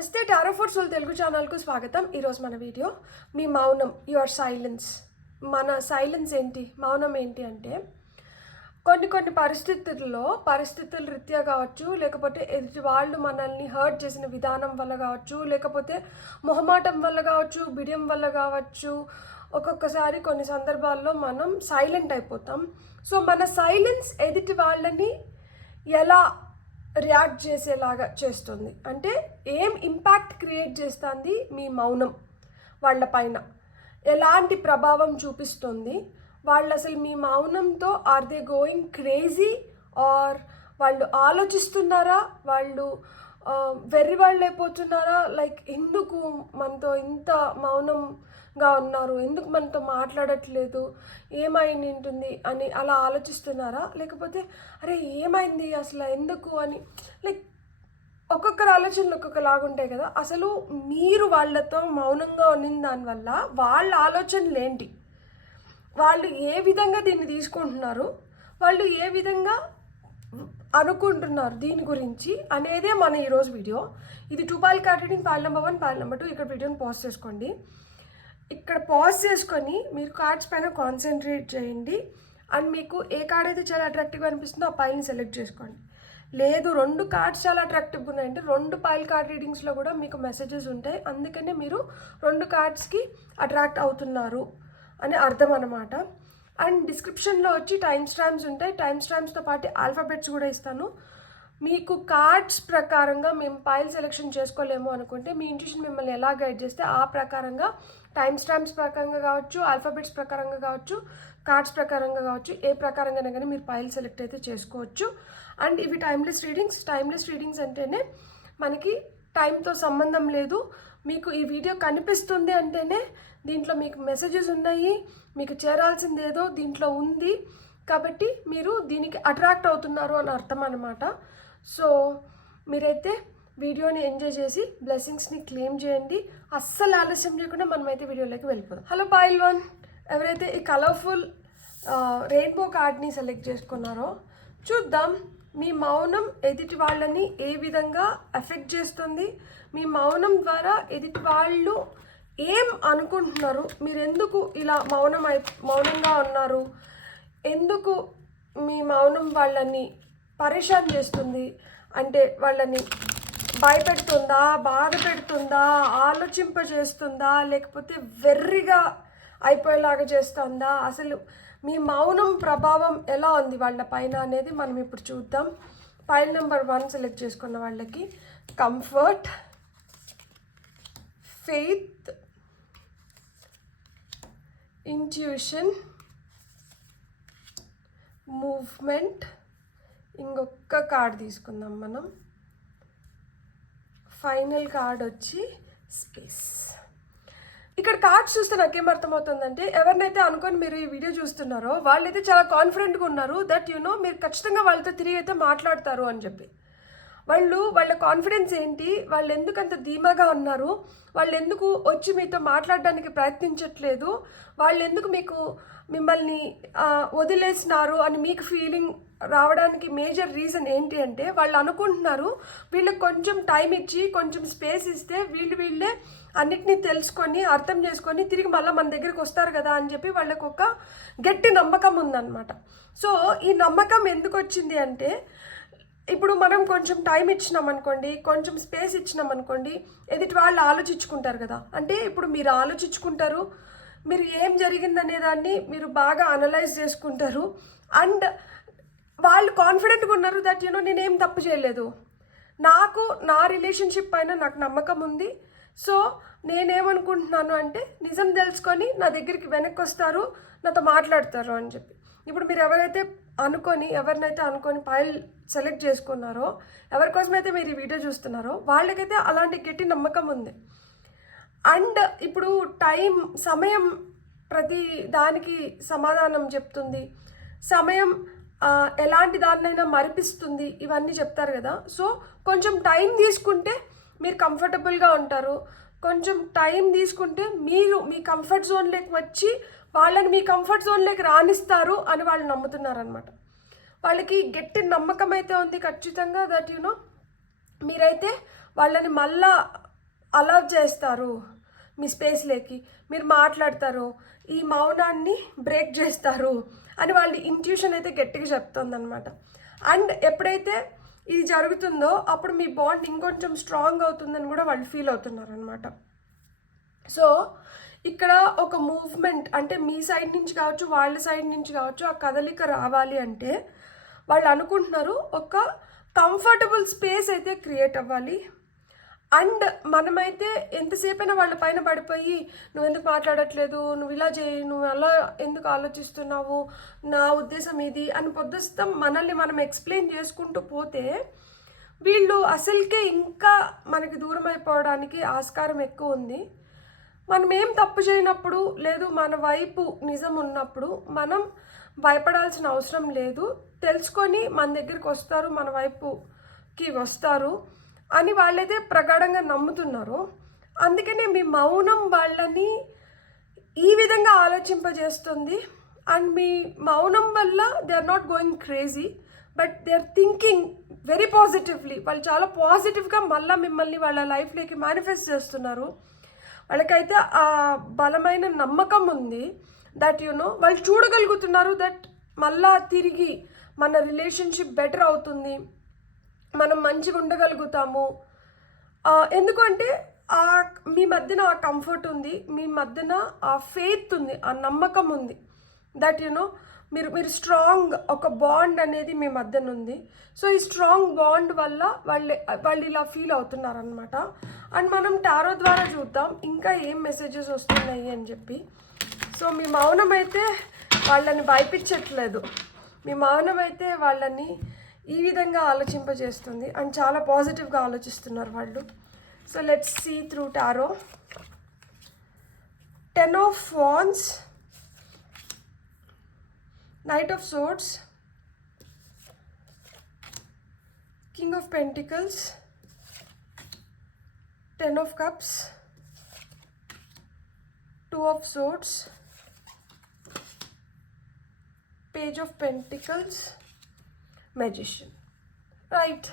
నమస్తే tarot for soul Telugu ఛానల్కు స్వాగతం. ఈరోజు మన వీడియో మీ మౌనం, యువర్ సైలెన్స్. మన సైలెన్స్ ఏంటి, మౌనం ఏంటి అంటే కొన్ని పరిస్థితుల రీత్యా కావచ్చు, లేకపోతే ఎదుటి వాళ్ళు మనల్ని హర్ట్ చేసిన విధానం వల్ల కావచ్చు, లేకపోతే మొహమాటం వల్ల కావచ్చు, బిడియం వల్ల కావచ్చు, ఒక్కొక్కసారి కొన్ని సందర్భాల్లో మనం సైలెంట్ అయిపోతాం. సో మన సైలెన్స్ ఎదుటి వాళ్ళని ఎలా రియాక్ట్ చేసేలాగా చేస్తుంది అంటే ఏం ఇంపాక్ట్ క్రియేట్ చేస్తుంది మీ మౌనం వాళ్ళ పైన, ఎలాంటి ప్రభావం చూపిస్తుంది, వాళ్ళు అసలు మీ మౌనంతో are they going crazy or వాళ్ళు ఆలోచిస్తున్నారా, వాళ్ళు వెర్రి వాళ్ళు అయిపోతున్నారా, లైక్ ఎందుకు మనతో ఇంత మౌనంగా ఉన్నారు, ఎందుకు మనతో మాట్లాడట్లేదు, ఏమైంది ఉంటుంది అని అలా ఆలోచిస్తున్నారా, లేకపోతే అరే ఏమైంది అసలు ఎందుకు అని, లైక్ ఒక్కొక్కరు ఆలోచనలు ఒక్కొక్కలాగుంటాయి కదా. అసలు మీరు వాళ్ళతో మౌనంగా ఉన్న దానివల్ల వాళ్ళ ఆలోచనలు ఏంటి, వాళ్ళు ఏ విధంగా దీన్ని తీసుకుంటున్నారు, వాళ్ళు ఏ విధంగా అనుకుంటున్నారు దీని గురించి అనేదే మన ఈరోజు వీడియో. ఇది 2 foil card reading, foil number 1, foil number 2. ఇక్కడ వీడియోని పాజ్ చేసుకోండి. ఇక్కడ పాజ్ చేసుకొని మీరు కార్డ్స్ పైన కాన్సన్ట్రేట్ చేయండి అండ్ మీకు ఏ కార్డ్ అయితే చాలా అట్రాక్టివ్గా అనిపిస్తుందో ఆ పాయిల్ని సెలెక్ట్ చేసుకోండి. లేదు 2 కార్డ్స్ చాలా అట్రాక్టివ్గా ఉన్నాయంటే 2 పాయిల్ కార్డ్ రీడింగ్స్లో కూడా మీకు మెసేజెస్ ఉంటాయి, అందుకనే మీరు 2 కార్డ్స్కి అట్రాక్ట్ అవుతున్నారు అని అర్థం అన్నమాట. అండ్ డిస్క్రిప్షన్లో వచ్చి టైమ్ స్టాంప్స్ ఉంటాయి, టైమ్ స్టాంప్స్తో పాటు ఆల్ఫాబెట్స్ కూడా ఇస్తాను. మీకు కార్డ్స్ ప్రకారంగా మేము పాయిల్ సెలెక్షన్ చేసుకోలేము అనుకుంటే మీ ఇంట్యూషన్ మిమ్మల్ని ఎలా గైడ్ చేస్తే ఆ ప్రకారంగా టైమ్ స్టాంప్స్ ప్రకారంగా కావచ్చు, ఆల్ఫాబెట్స్ ప్రకారంగా కావచ్చు, కార్డ్స్ ప్రకారంగా కావచ్చు, ఏ ప్రకారంగానే కానీ మీరు పాయిల్ సెలెక్ట్ అయితే చేసుకోవచ్చు. అండ్ ఇవి టైమ్లెస్ రీడింగ్స్ అంటేనే మనకి టైంతో సంబంధం లేదు. మీకు ఈ వీడియో కనిపిస్తుంది అంటేనే దీంట్లో మీకు మెసేజెస్ ఉన్నాయి, మీకు చేరాల్సింది ఏదో దీంట్లో ఉంది, కాబట్టి మీరు దీనికి అట్రాక్ట్ అవుతున్నారు అని అర్థం అన్నమాట. సో మీరైతే వీడియోని ఎంజాయ్ చేసి బ్లెస్సింగ్స్ని క్లెయిమ్ చేయండి. అస్సలు ఆలస్యం చేయకుండా మనమైతే వీడియోలోకి వెళ్ళిపోదాం. హలో పాయిల్ 1, ఎవరైతే ఈ కలర్ఫుల్ రెయిన్బో కార్డ్ని సెలెక్ట్ చేసుకున్నారో చూద్దాం మీ మౌనం ఎదుటి వాళ్ళని ఏ విధంగా ఎఫెక్ట్ చేస్తుంది, మీ మౌనం ద్వారా ఎదుటి వాళ్ళు ఏం అనుకుంటున్నారు, మీరు ఎందుకు ఇలా మౌనంగా ఉన్నారు, ఎందుకు మీ మౌనం వాళ్ళని పరేషాన్ చేస్తుంది, అంటే వాళ్ళని భయపెడుతుందా, బాధ పెడుతుందా, ఆలోచింపజేస్తుందా, లేకపోతే వెర్రిగా అయిపోయేలాగా చేస్తుందా, అసలు మీ మౌనం ప్రభావం ఎలా ఉంది వాళ్ళ పైన అనేది మనం ఇప్పుడు చూద్దాం. పాయిల్ నెంబర్ 1 సెలెక్ట్ చేసుకున్న వాళ్ళకి కంఫర్ట్, ఫెయిత్, ఇంట్యూషన్, మూవ్మెంట్. ఇంకొక కార్డ్ తీసుకుందాం మనం. ఫైనల్ కార్డ్ వచ్చి స్పేస్. ఇక్కడ కార్డ్స్ చూస్తే నాకేం అర్థమవుతుందంటే ఎవరినైతే అనుకొని మీరు ఈ వీడియో చూస్తున్నారో వాళ్ళైతే చాలా కాన్ఫిడెంట్గా ఉన్నారు దట్ మీరు ఖచ్చితంగా వాళ్ళతో తిరిగి అయితే మాట్లాడతారు అని చెప్పి. వాళ్ళ కాన్ఫిడెన్స్ ఏంటి, వాళ్ళు ఎందుకు అంత ధీమాగా ఉన్నారు, వాళ్ళు ఎందుకు వచ్చి మీతో మాట్లాడడానికి ప్రయత్నించట్లేదు, వాళ్ళు ఎందుకు మిమ్మల్ని వదిలేసినారు అని మీకు ఫీలింగ్ రావడానికి మేజర్ రీజన్ ఏంటి అంటే వాళ్ళు అనుకుంటున్నారు వీళ్ళకి కొంచెం టైం ఇచ్చి కొంచెం స్పేస్ ఇస్తే వీళ్ళే అన్నిటినీ తెలుసుకొని అర్థం చేసుకొని తిరిగి మళ్ళీ మన దగ్గరికి వస్తారు కదా అని చెప్పి వాళ్ళకు ఒక గట్టి నమ్మకం ఉందన్నమాట. సో ఈ నమ్మకం ఎందుకు వచ్చింది అంటే ఇప్పుడు మనం కొంచెం టైం ఇచ్చినాం అనుకోండి, కొంచెం స్పేస్ ఇచ్చినాం అనుకోండి, ఎదుటి వాళ్ళు ఆలోచించుకుంటారు కదా. అంటే ఇప్పుడు మీరు ఆలోచించుకుంటారు, మీరు ఏం జరిగిందనే దాన్ని మీరు బాగా అనలైజ్ చేసుకుంటారు అండ్ వాళ్ళు కాన్ఫిడెంట్గా ఉన్నారు దట్ నేనేం తప్పు చేయలేదు, నా రిలేషన్షిప్ పైన నాకు నమ్మకం ఉంది, సో నేనేమనుకుంటున్నాను అంటే నిజం తెలుసుకొని నా దగ్గరికి వెనక్కి వస్తారు, నాతో మాట్లాడతారు అని చెప్పి. ఇప్పుడు మీరు ఎవరైనైతే అనుకొని పాయిల్ సెలెక్ట్ చేసుకున్నారో, ఎవరికోసమైతే మీరు ఈ వీడియో చూస్తున్నారో వాళ్ళకైతే అలాంటి గట్టి నమ్మకం ఉంది. అండ్ ఇప్పుడు సమయం ప్రతి దానికి సమాధానం చెప్తుంది, సమయం ఎలాంటి దాన్నైనా మరిపిస్తుంది, ఇవన్నీ చెప్తారు కదా. సో కొంచెం టైం తీసుకుంటే మీరు కంఫర్టబుల్గా ఉంటారు, కొంచెం టైం తీసుకుంటే మీరు మీ కంఫర్ట్ జోన్లోకి వచ్చి వాళ్ళని మీ కంఫర్ట్ జోన్లోకి రాణిస్తారు అని వాళ్ళు నమ్ముతున్నారనమాట. వాళ్ళకి గట్టి నమ్మకం అయితే ఉంది ఖచ్చితంగా దట్ మీరైతే వాళ్ళని మళ్ళా అలౌ చేస్తారు మీ స్పేస్లోకి, మీరు మాట్లాడతారు, ఈ మౌనాన్ని బ్రేక్ చేస్తారు అని వాళ్ళ ఇంట్యూషన్ అయితే గట్టిగా చెప్తుందన్నమాట. అండ్ ఎప్పుడైతే ఇది జరుగుతుందో అప్పుడు మీ బాండ్ ఇంకొంచెం స్ట్రాంగ్ అవుతుందని కూడా వాళ్ళు ఫీల్ అవుతున్నారు అనమాట. సో ఇక్కడ ఒక మూవ్మెంట్ అంటే మీ సైడ్ నుంచి కావచ్చు, వాళ్ళ సైడ్ నుంచి కావచ్చు, ఆ కదలిక రావాలి అంటే వాళ్ళు అనుకుంటున్నారు ఒక కంఫర్టబుల్ స్పేస్ అయితే క్రియేట్ అవ్వాలి. అండ్ మనమైతే ఎంతసేపైనా వాళ్ళ పైన పడిపోయి నువ్వు ఎందుకు మాట్లాడట్లేదు, నువ్వు ఇలా చేయి, నువ్వు అలా ఎందుకు ఆలోచిస్తున్నావు, నా ఉద్దేశం ఇది అని పొద్దుస్తాం మనల్ని మనం ఎక్స్ప్లెయిన్ చేసుకుంటూ పోతే వీళ్ళు అసలుకే ఇంకా మనకి దూరం అయిపోవడానికి ఆస్కారం ఎక్కువ ఉంది. మనం ఏం తప్పు చేయనప్పుడు, లేదు మన వైపు నిజం ఉన్నప్పుడు మనం భయపడాల్సిన అవసరం లేదు. తెలుసుకొని మన దగ్గరికి వస్తారు, మన వైపుకి వస్తారు అని వాళ్ళైతే ప్రగాఢంగా నమ్ముతున్నారు. అందుకనే మీ మౌనం వాళ్ళని ఈ విధంగా ఆలోచింపజేస్తుంది. అండ్ మీ మౌనం వల్ల they are not going crazy, but they are thinking very positively. వాళ్ళు చాలా పాజిటివ్గా మళ్ళీ మిమ్మల్ని వాళ్ళ లైఫ్లోకి మేనిఫెస్ట్ చేస్తున్నారు. వాళ్ళకైతే ఆ బలమైన నమ్మకం ఉంది దట్ వాళ్ళు చూడగలుగుతున్నారు దట్ మళ్ళా తిరిగి మన రిలేషన్షిప్ బెటర్ అవుతుంది, మనం మంచిగా ఉండగలుగుతాము. ఎందుకంటే మీ మధ్యన ఆ కంఫర్ట్ ఉంది, మీ మధ్యన ఆ ఫెయిత్ ఉంది, ఆ నమ్మకం ఉంది దట్ మీరు స్ట్రాంగ్ ఒక బాండ్ అనేది మీ మధ్యన ఉంది. సో ఈ స్ట్రాంగ్ బాండ్ వల్ల వాళ్ళు ఇలా ఫీల్ అవుతున్నారనమాట. అండ్ మనం టారో ద్వారా చూద్దాం ఇంకా ఏం మెసేజెస్ వస్తున్నాయి అని చెప్పి. సో మీ మౌనం అయితే వాళ్ళని భయపించట్లేదు, మీ మౌనం అయితే వాళ్ళని ఈ విధంగా ఆలోచింపజేస్తుంది అండ్ చాలా పాజిటివ్గా ఆలోచిస్తున్నారు వాళ్ళు. So let's see through tarot. 10 of Wands, Knight of Swords, King of Pentacles, 10 of Cups, 2 of Swords, Page of Pentacles, Magician. Right,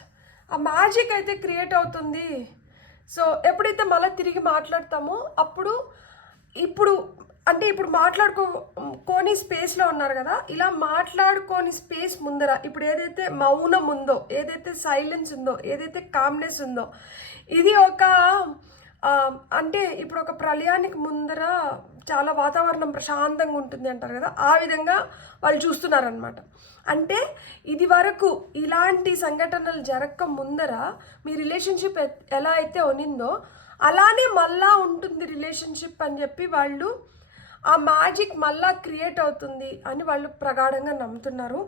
ఆ మ్యాజిక్ అయితే క్రియేట్ అవుతుంది. సో ఎప్పుడైతే మళ్ళీ తిరిగి మాట్లాడతామో అప్పుడు ఇప్పుడు మాట్లాడుకోని స్పేస్లో ఉన్నారు కదా, ఇలా మాట్లాడుకోని స్పేస్ ముందర ఇప్పుడు ఏదైతే మౌనం ఉందో, ఏదైతే సైలెన్స్ ఉందో, ఏదైతే కామ్నెస్ ఉందో, ఇది ఒక అంటే ఇప్పుడు ఒక ప్రళయానికి ముందర చాలా వాతావరణం ప్రశాంతంగా ఉంటుంది అంటారు కదా, ఆ విధంగా వాళ్ళు చూస్తున్నారనమాట. అంటే ఇది వరకు ఇలాంటి సంఘటనలు జరగక ముందర మీ రిలేషన్షిప్ ఎలా అయితే ఉన్నిందో అలానే మళ్ళా ఉంటుంది రిలేషన్షిప్ అని చెప్పి వాళ్ళు ఆ మ్యాజిక్ మళ్ళా క్రియేట్ అవుతుంది అని వాళ్ళు ప్రగాఢంగా నమ్ముతున్నారు.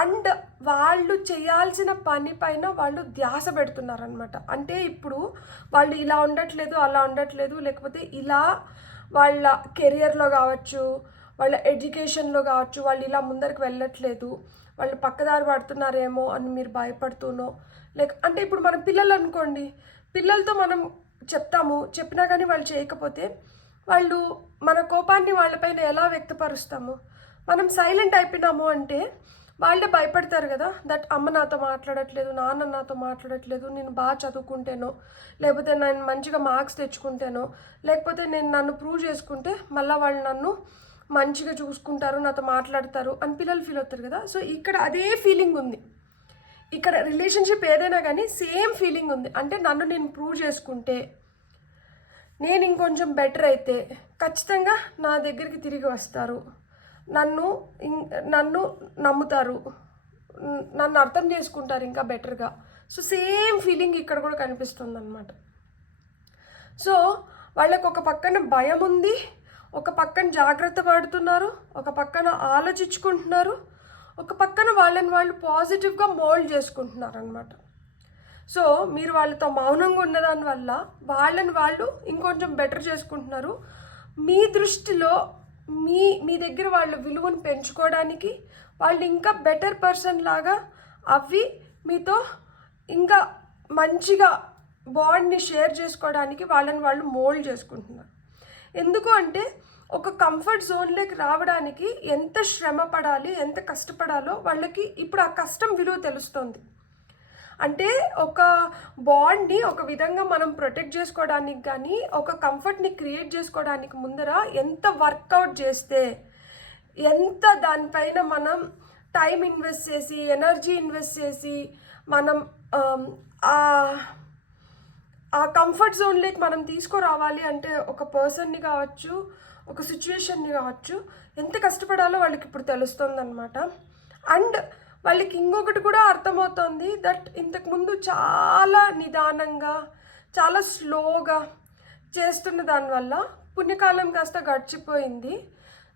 అండ్ వాళ్ళు చేయాల్సిన పని పైన వాళ్ళు ధ్యాస పెడుతున్నారనమాట. అంటే ఇప్పుడు వాళ్ళు ఇలా ఉండట్లేదు, అలా ఉండట్లేదు, లేకపోతే ఇలా వాళ్ళ కెరియర్లో కావచ్చు, వాళ్ళ ఎడ్యుకేషన్లో కావచ్చు, వాళ్ళు ఇలా ముందరికి వెళ్ళట్లేదు, వాళ్ళు పక్కదారి పడుతున్నారేమో అని మీరు భయపడుతూనో, అంటే ఇప్పుడు మన పిల్లలు అనుకోండి, పిల్లలతో మనం చెప్పినా కానీ వాళ్ళు చేయకపోతే వాళ్ళు మన కోపాన్ని వాళ్ళపైన ఎలా వ్యక్తపరుస్తాము? మనం సైలెంట్ అయిపోయినాము అంటే వాళ్ళే భయపడతారు కదా, దట్ అమ్మ నాతో మాట్లాడట్లేదు, నాన్న నాతో మాట్లాడట్లేదు, నేను బాగా చదువుకుంటేనో, లేకపోతే నేను మంచిగా మార్క్స్ తెచ్చుకుంటేనో, లేకపోతే నేను నన్ను ప్రూవ్ చేసుకుంటే మళ్ళీ వాళ్ళు నన్ను మంచిగా చూసుకుంటారు, నాతో మాట్లాడతారు అని పిల్లలు ఫీల్ అవుతారు కదా. సో ఇక్కడ అదే ఫీలింగ్ ఉంది, ఇక్కడ రిలేషన్షిప్ ఏదైనా కానీ సేమ్ ఫీలింగ్ ఉంది. అంటే నన్ను నేను ప్రూవ్ చేసుకుంటే, నేను ఇంకొంచెం బెటర్ అయితే ఖచ్చితంగా నా దగ్గరికి తిరిగి వస్తారు, నన్ను నమ్ముతారు, నన్ను అర్థం చేసుకుంటారు ఇంకా బెటర్గా. సో సేమ్ ఫీలింగ్ ఇక్కడ కూడా కనిపిస్తుంది అన్నమాట. సో వాళ్ళకు ఒక పక్కన భయం ఉంది, ఒక పక్కన జాగ్రత్త పడుతున్నారు, ఒక పక్కన ఆలోచించుకుంటున్నారు, ఒక పక్కన వాళ్ళని వాళ్ళు పాజిటివ్గా మోల్డ్ చేసుకుంటున్నారు అనమాట. సో మీరు వాళ్ళతో మౌనంగా ఉన్నదాని వల్ల వాళ్ళని వాళ్ళు ఇంకొంచెం బెటర్ చేసుకుంటున్నారు. మీ దృష్టిలో మీ దగ్గర వాళ్ళ విలువను పెంచుకోవడానికి, వాళ్ళు ఇంకా బెటర్ పర్సన్ లాగా అవి మీతో ఇంకా మంచిగా బాండ్ని షేర్ చేసుకోవడానికి వాళ్ళని వాళ్ళు మోల్డ్ చేసుకుంటున్నారు. ఎందుకు అంటే ఒక కంఫర్ట్ జోన్లోకి రావడానికి ఎంత శ్రమ పడాలి, ఎంత కష్టపడాలో వాళ్ళకి ఇప్పుడు ఆ కష్టం విలువ తెలుస్తుంది. అంటే ఒక బాండ్ని ఒక విధంగా మనం ప్రొటెక్ట్ చేసుకోవడానికి కానీ ఒక కంఫర్ట్ని క్రియేట్ చేసుకోవడానికి ముందర ఎంత వర్కౌట్ చేస్తే, ఎంత దానిపైన మనం టైం ఇన్వెస్ట్ చేసి, ఎనర్జీ ఇన్వెస్ట్ చేసి, మనం ఆ కంఫర్ట్ జోన్లోకి మనం తీసుకురావాలి అంటే ఒక పర్సన్ని కావచ్చు, ఒక సిచ్యువేషన్ని కావచ్చు, ఎంత కష్టపడాలో వాళ్ళకి ఇప్పుడు తెలుస్తుంది అనమాట. అండ్ వాళ్ళకి ఇంకొకటి కూడా అర్థమవుతుంది దట్ ఇంతకుముందు చాలా నిదానంగా, చాలా స్లోగా చేస్తున్న దానివల్ల పుణ్యకాలం కాస్త గడిచిపోయింది.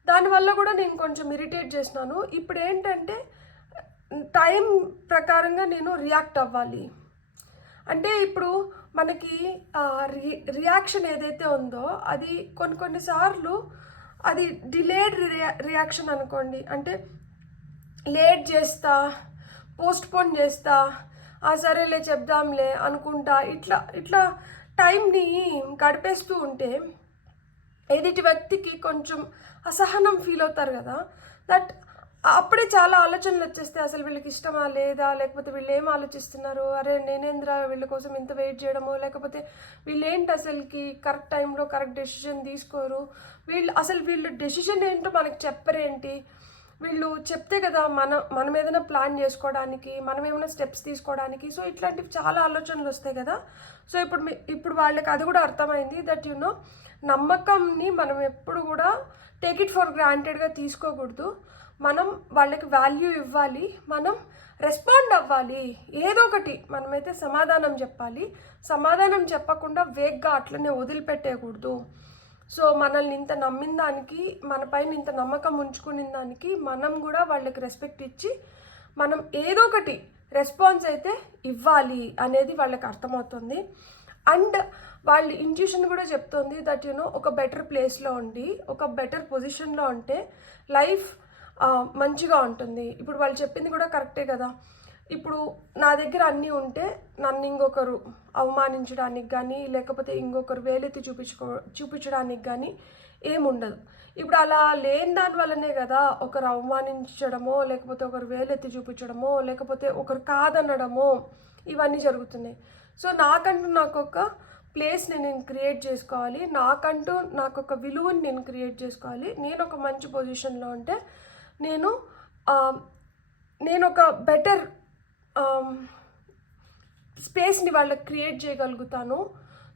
దానివల్ల కూడా నేను కొంచెం ఇరిటేట్ చేసినాను. ఇప్పుడు ఏంటంటే టైం ప్రకారంగా నేను రియాక్ట్ అవ్వాలి. అంటే ఇప్పుడు మనకి రియాక్షన్ ఏదైతే ఉందో అది కొన్నిసార్లు అది డిలేడ్ రియాక్షన్ అనుకోండి. అంటే లేట్ చేస్తా, పోస్ట్పోన్ చేస్తా, సరేలే చెప్దాంలే అనుకుంటా, ఇట్లా టైంని గడిపేస్తూ ఉంటే ఎదుటి వ్యక్తికి కొంచెం అసహనం ఫీల్ అవుతారు కదా. దట్ అప్పుడే చాలా ఆలోచనలు వచ్చేస్తే అసలు వీళ్ళకి ఇష్టమా లేదా, లేకపోతే వీళ్ళు ఏం ఆలోచిస్తున్నారు, అరే నేనేంద్రా వీళ్ళ కోసం ఇంత వెయిట్ చేయడము, లేకపోతే వీళ్ళు ఏంటి అసలుకి కరెక్ట్ టైంలో కరెక్ట్ డెసిషన్ తీసుకోరు, వీళ్ళు డెసిషన్ ఏంటో మనకి చెప్పరేంటి, వీళ్ళు చెప్తే కదా మనం ఏదైనా ప్లాన్ చేసుకోవడానికి, మనం ఏమైనా స్టెప్స్ తీసుకోవడానికి. సో ఇట్లాంటివి చాలా ఆలోచనలు వస్తాయి కదా. సో ఇప్పుడు వాళ్ళకి అది కూడా అర్థమైంది దట్ నమ్మకంని మనం ఎప్పుడు కూడా టేక్ ఇట్ ఫర్ గ్రాంటెడ్గా తీసుకోకూడదు. మనం వాళ్ళకి వాల్యూ ఇవ్వాలి, మనం రెస్పాండ్ అవ్వాలి. ఏదో ఒకటి మనమైతే సమాధానం చెప్పాలి. సమాధానం చెప్పకుండా వేగ్గా అట్లనే వదిలిపెట్టేయకూడదు. సో మనల్ని ఇంత నమ్మిన దానికి, మన పైన ఇంత నమ్మకం ఉంచుకునే దానికి మనం కూడా వాళ్ళకి రెస్పెక్ట్ ఇచ్చి మనం ఏదో ఒకటి రెస్పాన్స్ అయితే ఇవ్వాలి అనేది వాళ్ళకి అర్థమవుతుంది. అండ్ వాళ్ళ ఇంట్యూషన్ కూడా చెప్తుంది దట్ ఒక బెటర్ ప్లేస్లో ఉండి, ఒక బెటర్ పొజిషన్లో ఉంటే లైఫ్ మంచిగా ఉంటుంది. ఇప్పుడు వాళ్ళు చెప్పింది కూడా కరెక్టే కదా. ఇప్పుడు నా దగ్గర అన్నీ ఉంటే నన్ను ఇంకొకరు అవమానించడానికి కానీ, లేకపోతే ఇంకొకరు వేలెత్తి చూపించడానికి కానీ ఏముండదు. ఇప్పుడు అలా లేని దాని వల్లనే కదా ఒకరు అవమానించడమో, లేకపోతే ఒకరు వేలెత్తి చూపించడమో, లేకపోతే ఒకరు కాదనడమో ఇవన్నీ జరుగుతున్నాయి. సో నాకు ఒక ప్లేస్ని నేను క్రియేట్ చేసుకోవాలి, నాకు ఒక విలువని నేను క్రియేట్ చేసుకోవాలి. నేను ఒక మంచి పొజిషన్లో ఉంటే నేను ఒక బెటర్ స్పేస్ని వాళ్ళకి క్రియేట్ చేయగలుగుతాను.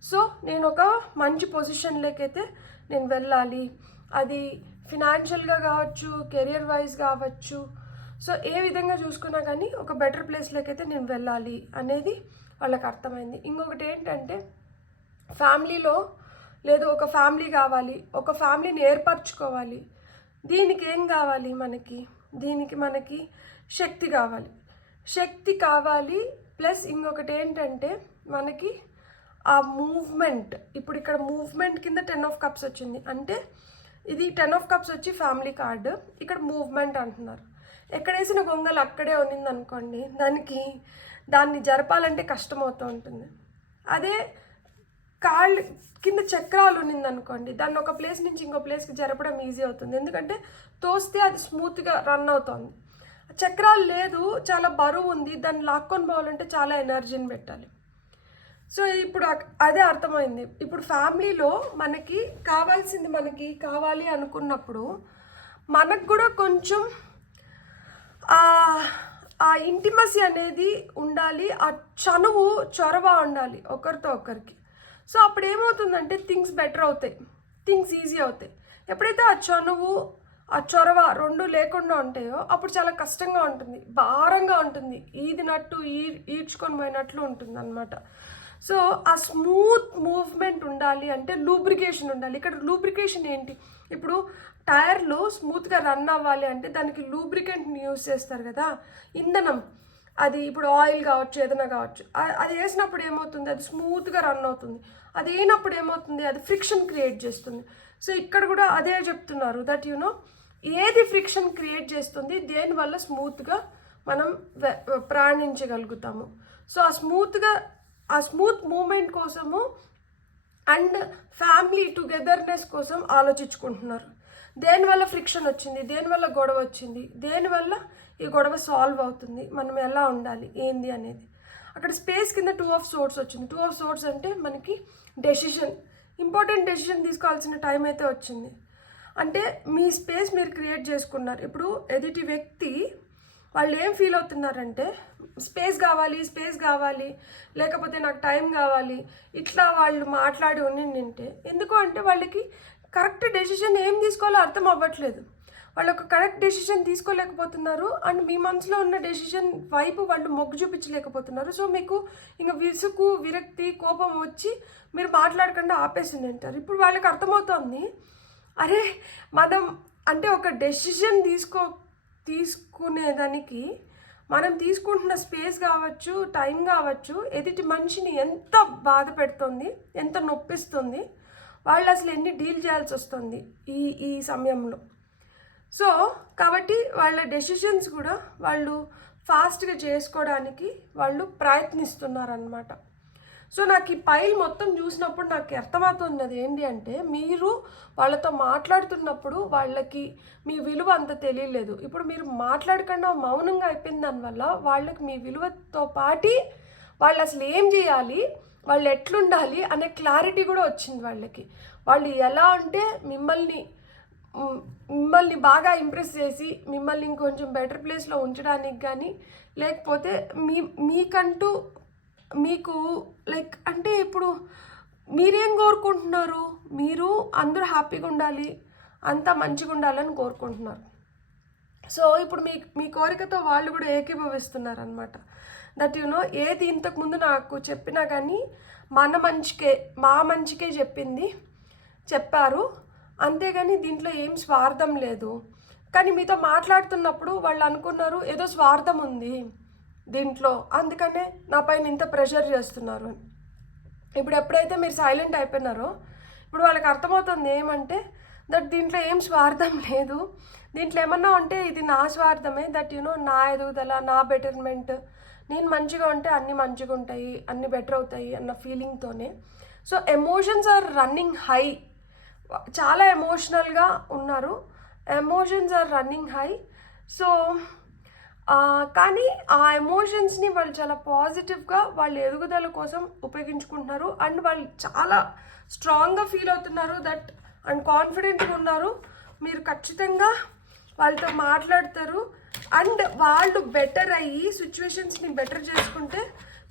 సో నేను ఒక మంచి పొజిషన్లోకి అయితే నేను వెళ్ళాలి. అది ఫినాన్షియల్గా కావచ్చు, కెరియర్ వైజ్ కావచ్చు. సో ఏ విధంగా చూసుకున్నా కానీ ఒక బెటర్ ప్లేస్లోకి అయితే నేను వెళ్ళాలి అనేది వాళ్ళకి అర్థమైంది. ఇంకొకటి ఏంటంటే ఫ్యామిలీలో లేదు, ఒక ఫ్యామిలీ కావాలి, ఒక ఫ్యామిలీని ఏర్పరచుకోవాలి. దీనికి ఏం కావాలి మనకి శక్తి కావాలి. ప్లస్ ఇంకొకటి ఏంటంటే మనకి ఆ మూవ్మెంట్. ఇప్పుడు ఇక్కడ మూవ్మెంట్ కింద 10 of Cups వచ్చింది అంటే ఇది 10 of Cups వచ్చి ఫ్యామిలీ కార్డు, ఇక్కడ మూవ్మెంట్ అంటున్నారు. ఎక్కడేసిన గొంగలు అక్కడే ఉన్నింది అనుకోండి, దాన్ని జరపాలంటే కష్టమవుతూ ఉంటుంది. అదే కాళ్ళు కింద చక్రాలు ఉన్నిందనుకోండి, దాన్ని ఒక ప్లేస్ నుంచి ఇంకో ప్లేస్కి జరపడం ఈజీ అవుతుంది. ఎందుకంటే తోస్తే అది స్మూత్గా రన్ అవుతుంది. చక్రాలు లేదు, చాలా బరువు ఉంది, దాన్ని లాక్కొని పోవాలంటే చాలా ఎనర్జీని పెట్టాలి. సో ఇప్పుడు అదే అర్థమైంది. ఇప్పుడు ఫ్యామిలీలో మనకి కావాలి అనుకున్నప్పుడు మనకు కూడా కొంచెం ఆ ఇంటిమసీ అనేది ఉండాలి, ఆ చొరవ ఉండాలి ఒకరితో ఒకరికి. సో అప్పుడు ఏమవుతుందంటే థింగ్స్ బెటర్ అవుతాయి, థింగ్స్ ఈజీ అవుతాయి. ఎప్పుడైతే ఆ చొరవ రెండు లేకుండా ఉంటాయో అప్పుడు చాలా కష్టంగా ఉంటుంది, భారంగా ఉంటుంది, ఈడ్చుకొని పోయినట్లు ఉంటుంది అనమాట. సో ఆ స్మూత్ మూవ్మెంట్ ఉండాలి అంటే లూబ్రికేషన్ ఉండాలి. ఇక్కడ లూబ్రికేషన్ ఏంటి, ఇప్పుడు టైర్లు స్మూత్గా రన్ అవ్వాలి అంటే దానికి లూబ్రికెంట్ని యూజ్ చేస్తారు కదా, ఇంధనం. అది ఇప్పుడు ఆయిల్ కావచ్చు, ఏదైనా కావచ్చు, అది వేసినప్పుడు ఏమవుతుంది, అది స్మూత్గా రన్ అవుతుంది. అది అయినప్పుడు ఏమవుతుంది, అది ఫ్రిక్షన్ క్రియేట్ చేస్తుంది. సో ఇక్కడ కూడా అదే చెప్తున్నారు దట్ ఏది ఫ్రిక్షన్ క్రియేట్ చేస్తుంది, దేనివల్ల స్మూత్గా మనం ప్రయాణించగలుగుతాము. సో ఆ స్మూత్ మూమెంట్ కోసము అండ్ ఫ్యామిలీ టుగెదర్నెస్ కోసం ఆలోచించుకుంటున్నారు. దేనివల్ల ఫ్రిక్షన్ వచ్చింది, దేనివల్ల గొడవ వచ్చింది, దేనివల్ల ఈ గొడవ సాల్వ్ అవుతుంది, మనం ఎలా ఉండాలి ఏంది అనేది. అక్కడ స్పేస్ కింద 2 ఆఫ్ సోర్స్ వచ్చింది. 2 ఆఫ్ సోర్స్ అంటే మనకి డెసిషన్, ఇంపార్టెంట్ డెసిషన్ తీసుకోవాల్సిన టైం అయితే వచ్చింది. అంటే మీ స్పేస్ మీరు క్రియేట్ చేసుకున్నారు. ఇప్పుడు ఎదుటి వ్యక్తి వాళ్ళు ఏం ఫీల్ అవుతున్నారంటే స్పేస్ కావాలి, లేకపోతే నాకు టైం కావాలి, ఇట్లా వాళ్ళు మాట్లాడి ఉండింటే ఎందుకు అంటే వాళ్ళకి కరెక్ట్ డెసిషన్ ఏం తీసుకోవాలో అర్థం అవ్వట్లేదు. వాళ్ళు ఒక కరెక్ట్ డెసిషన్ తీసుకోలేకపోతున్నారు అండ్ మీ మనసులో ఉన్న డెసిషన్ వైపు వాళ్ళు మొగ్గు చూపించలేకపోతున్నారు. సో మీకు ఇంకా విసుగు, విరక్తి, కోపం వచ్చి మీరు మాట్లాడకుండా ఆపేసి ఉంటారు. ఇప్పుడు వాళ్ళకి అర్థమవుతోంది, అరే మనం అంటే ఒక డెసిషన్ తీసుకునేదానికి మనం తీసుకుంటున్న స్పేస్ కావచ్చు, టైం కావచ్చు, ఎదుటి మనిషిని ఎంత బాధ పెడుతుంది, ఎంత నొప్పిస్తుంది, వాళ్ళు అసలు ఎన్ని డీల్ చేయాల్సి వస్తుంది ఈ సమయంలో. సో కాబట్టి వాళ్ళ డెసిషన్స్ కూడా వాళ్ళు ఫాస్ట్గా చేసుకోవడానికి వాళ్ళు ప్రయత్నిస్తున్నారనమాట. సో నాకు ఈ పైల్ మొత్తం చూసినప్పుడు నాకు అర్థమవుతున్నది ఏంటి అంటే మీరు వాళ్ళతో మాట్లాడుతున్నప్పుడు వాళ్ళకి మీ విలువ అంత తెలియలేదు. ఇప్పుడు మీరు మాట్లాడకుండా మౌనంగా అయిపోయిన దానివల్ల వాళ్ళకి మీ విలువతో పాటి వాళ్ళు అసలు ఏం చేయాలి, వాళ్ళు ఎట్లుండాలి అనే క్లారిటీ కూడా వచ్చింది వాళ్ళకి. వాళ్ళు ఎలా అంటే మిమ్మల్ని బాగా ఇంప్రెస్ చేసి మిమ్మల్ని ఇంకొంచెం బెటర్ ప్లేస్లో ఉంచడానికి కానీ, లేకపోతే మీకంటూ మీకు లైక్ అంటే ఇప్పుడు మీరేం కోరుకుంటున్నారు, మీరు అందరూ హ్యాపీగా ఉండాలి, అంతా మంచిగా ఉండాలని కోరుకుంటున్నారు. సో ఇప్పుడు మీ కోరికతో వాళ్ళు కూడా ఏకీభవిస్తున్నారు అనమాట. దట్ ఏది ఇంతకుముందు నాకు చెప్పినా కానీ మా మంచికే చెప్పారు, అంతేగాని దీంట్లో ఏం స్వార్థం లేదు. కానీ మీతో మాట్లాడుతున్నప్పుడు వాళ్ళు అనుకున్నారు ఏదో స్వార్థం ఉంది దీంట్లో, అందుకనే నా పైన ఇంత ప్రెషర్ చేస్తున్నారు. ఇప్పుడు ఎప్పుడైతే మీరు సైలెంట్ అయిపోయినారో ఇప్పుడు వాళ్ళకి అర్థమవుతుంది ఏమంటే దట్ దీంట్లో ఏం స్వార్థం లేదు, దీంట్లో ఏమన్నా ఉంటే ఇది నా స్వార్థమే, దట్ నా ఎదుగుదల, నా బెటర్మెంట్, నేను మంచిగా ఉంటే అన్నీ మంచిగా ఉంటాయి, అన్నీ బెటర్ అవుతాయి అన్న ఫీలింగ్తోనే. So emotions are running high, చాలా ఎమోషనల్గా ఉన్నారు, emotions are running high. So కానీ ఆ ఎమోషన్స్ని వాళ్ళు చాలా పాజిటివ్గా వాళ్ళ ఎదుగుదల కోసం ఉపయోగించుకుంటున్నారు అండ్ వాళ్ళు చాలా స్ట్రాంగ్గా ఫీల్ అవుతున్నారు దట్ అండ్ కాన్ఫిడెంట్గా ఉన్నారు. మీరు ఖచ్చితంగా వాళ్ళతో మాట్లాడతారు అండ్ వాళ్ళు బెటర్ అయ్యి సిచ్యువేషన్స్ని బెటర్ చేసుకుంటే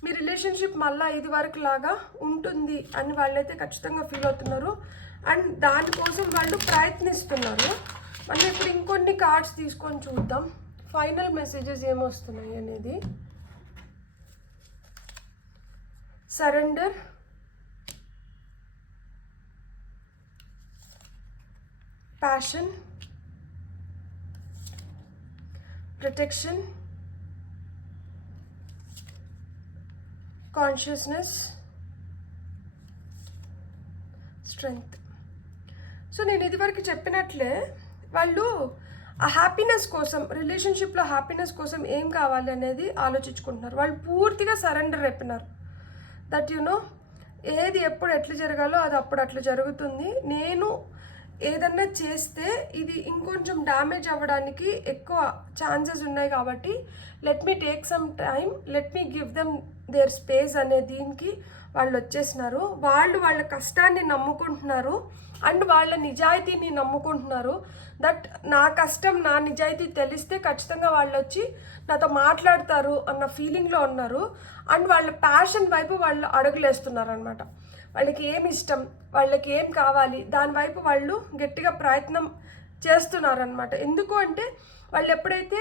మీ రిలేషన్షిప్ మళ్ళీ ఇది వరకు లాగా ఉంటుంది అని వాళ్ళైతే ఖచ్చితంగా ఫీల్ అవుతున్నారు అండ్ దానికోసం వాళ్ళు ప్రయత్నిస్తున్నారు. మళ్ళీ ఇప్పుడు ఇంకొన్ని కార్డ్స్ తీసుకొని చూద్దాం ఫైనల్ మెసేజెస్ ఏమొస్తున్నాయి అనేది. Surrender, passion, protection, consciousness, strength. So నేను ఇదివరకు చెప్పినట్లే వాళ్ళు ఆ హ్యాపీనెస్ కోసం, రిలేషన్షిప్లో హ్యాపీనెస్ కోసం ఏం కావాలి అనేది ఆలోచించుకుంటున్నారు. వాళ్ళు పూర్తిగా సరెండర్ అయిపోయినారు. దట్ ఏది ఎప్పుడు ఎట్లా జరగాలో అది అప్పుడు అట్లా జరుగుతుంది. నేను ఏదన్నా చేస్తే ఇది ఇంకొంచెం డ్యామేజ్ అవ్వడానికి ఎక్కువ ఛాన్సెస్ ఉన్నాయి కాబట్టి let me take some time, let me give them their space అనే దీనికి వాళ్ళు వచ్చేసినారు. వాళ్ళ కష్టాన్ని నమ్ముకుంటున్నారు అండ్ వాళ్ళ నిజాయితీని నమ్ముకుంటున్నారు. దట్ నా కష్టం, నా నిజాయితీ తెలిస్తే ఖచ్చితంగా వాళ్ళు వచ్చి నాతో మాట్లాడతారు అన్న ఫీలింగ్లో ఉన్నారు అండ్ వాళ్ళ ప్యాషన్ వైపు వాళ్ళు అడుగులేస్తున్నారు అనమాట. వాళ్ళకి ఏమి ఇష్టం, వాళ్ళకి ఏం కావాలి, దానివైపు వాళ్ళు గట్టిగా ప్రయత్నం చేస్తున్నారనమాట. ఎందుకు అంటే వాళ్ళు ఎప్పుడైతే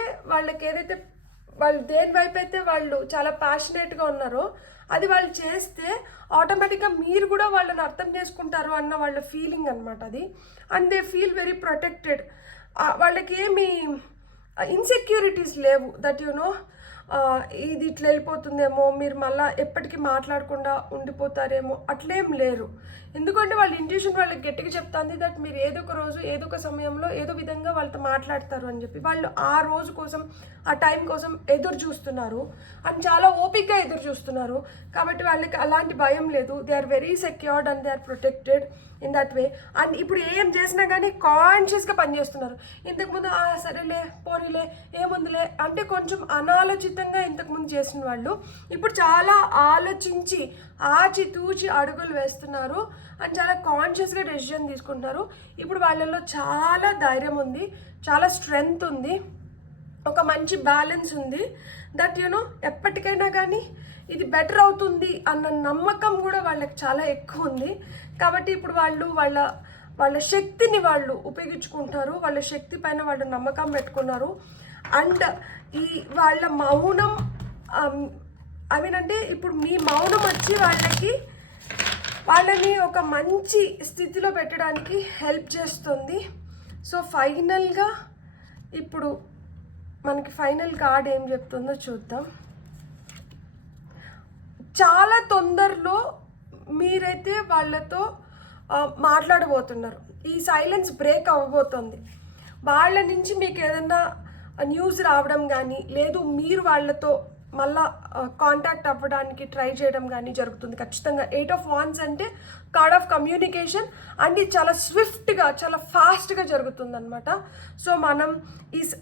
వాళ్ళు దేని వైపు అయితే వాళ్ళు చాలా ప్యాషనేట్గా ఉన్నారో అది వాళ్ళు చేస్తే ఆటోమేటిక్గా మీరు కూడా వాళ్ళని అర్థం చేసుకుంటారు అన్న వాళ్ళ ఫీలింగ్ అనమాట అది. And they feel very protected. వాళ్ళకి ఏమి ఇన్సెక్యూరిటీస్ లేవు. దట్ ఇది ఇట్లా వెళ్ళిపోతుందేమో, మీరు మళ్ళీ ఎప్పటికీ మాట్లాడకుండా ఉండిపోతారేమో, అట్లేం లేరు. ఎందుకంటే వాళ్ళ ఇంట్యూషన్ వాళ్ళకి గట్టిగా చెప్తుంది దట్ మీరు ఏదో ఒక రోజు ఏదో ఒక సమయంలో ఏదో విధంగా వాళ్ళతో మాట్లాడతారు అని చెప్పి. వాళ్ళు ఆ రోజు కోసం, ఆ టైం కోసం ఎదురు చూస్తున్నారు అండ్ చాలా ఓపిక్గా ఎదురు చూస్తున్నారు. కాబట్టి వాళ్ళకి అలాంటి భయం లేదు. They are very secured and they are protected in that way. And ఇప్పుడు ఏం చేసినా కానీ కాన్షియస్గా పనిచేస్తున్నారు. ఇంతకుముందు సరేలే, పోనీలే, ఏముందిలే అంటే కొంచెం అనాలోచిత ఖచ్చితంగా ఇంతకుముందు చేసిన వాళ్ళు ఇప్పుడు చాలా ఆలోచించి ఆచితూచి అడుగులు వేస్తున్నారు అండ్ చాలా కాన్షియస్గా డెసిషన్ తీసుకుంటున్నారు. ఇప్పుడు వాళ్ళలో చాలా ధైర్యం ఉంది, చాలా స్ట్రెంగ్త్ ఉంది, ఒక మంచి బ్యాలెన్స్ ఉంది. దట్ ఎప్పటికైనా కానీ ఇది బెటర్ అవుతుంది అన్న నమ్మకం కూడా వాళ్ళకి చాలా ఎక్కువ ఉంది. కాబట్టి ఇప్పుడు వాళ్ళు వాళ్ళ శక్తిని వాళ్ళు ఉపయోగించుకుంటారు, వాళ్ళ శక్తి పైన వాళ్ళు నమ్మకం పెట్టుకున్నారు. అండ్ ఈ వాళ్ళ మౌనం అంటే ఇప్పుడు మీ మౌనం వచ్చి వాళ్ళని ఒక మంచి స్థితిలో పెట్టడానికి హెల్ప్ చేస్తుంది. సో ఫైనల్గా ఇప్పుడు మనకి ఫైనల్ కార్డ్ ఏం చెప్తుందో చూద్దాం. చాలా తొందరలో మీరైతే వాళ్ళతో మాట్లాడబోతున్నారు. ఈ సైలెన్స్ బ్రేక్ అవ్వబోతుంది. వాళ్ళ నుంచి మీకు ఏదైనా న్యూస్ రావడం కానీ, లేదు మీరు వాళ్ళతో మళ్ళా కాంటాక్ట్ అవ్వడానికి ట్రై చేయడం కానీ జరుగుతుంది ఖచ్చితంగా. 8 of Wands అంటే కార్డ్ ఆఫ్ కమ్యూనికేషన్ అండ్ ఇది చాలా స్విఫ్ట్గా, చాలా ఫాస్ట్గా జరుగుతుంది అనమాట. సో మనం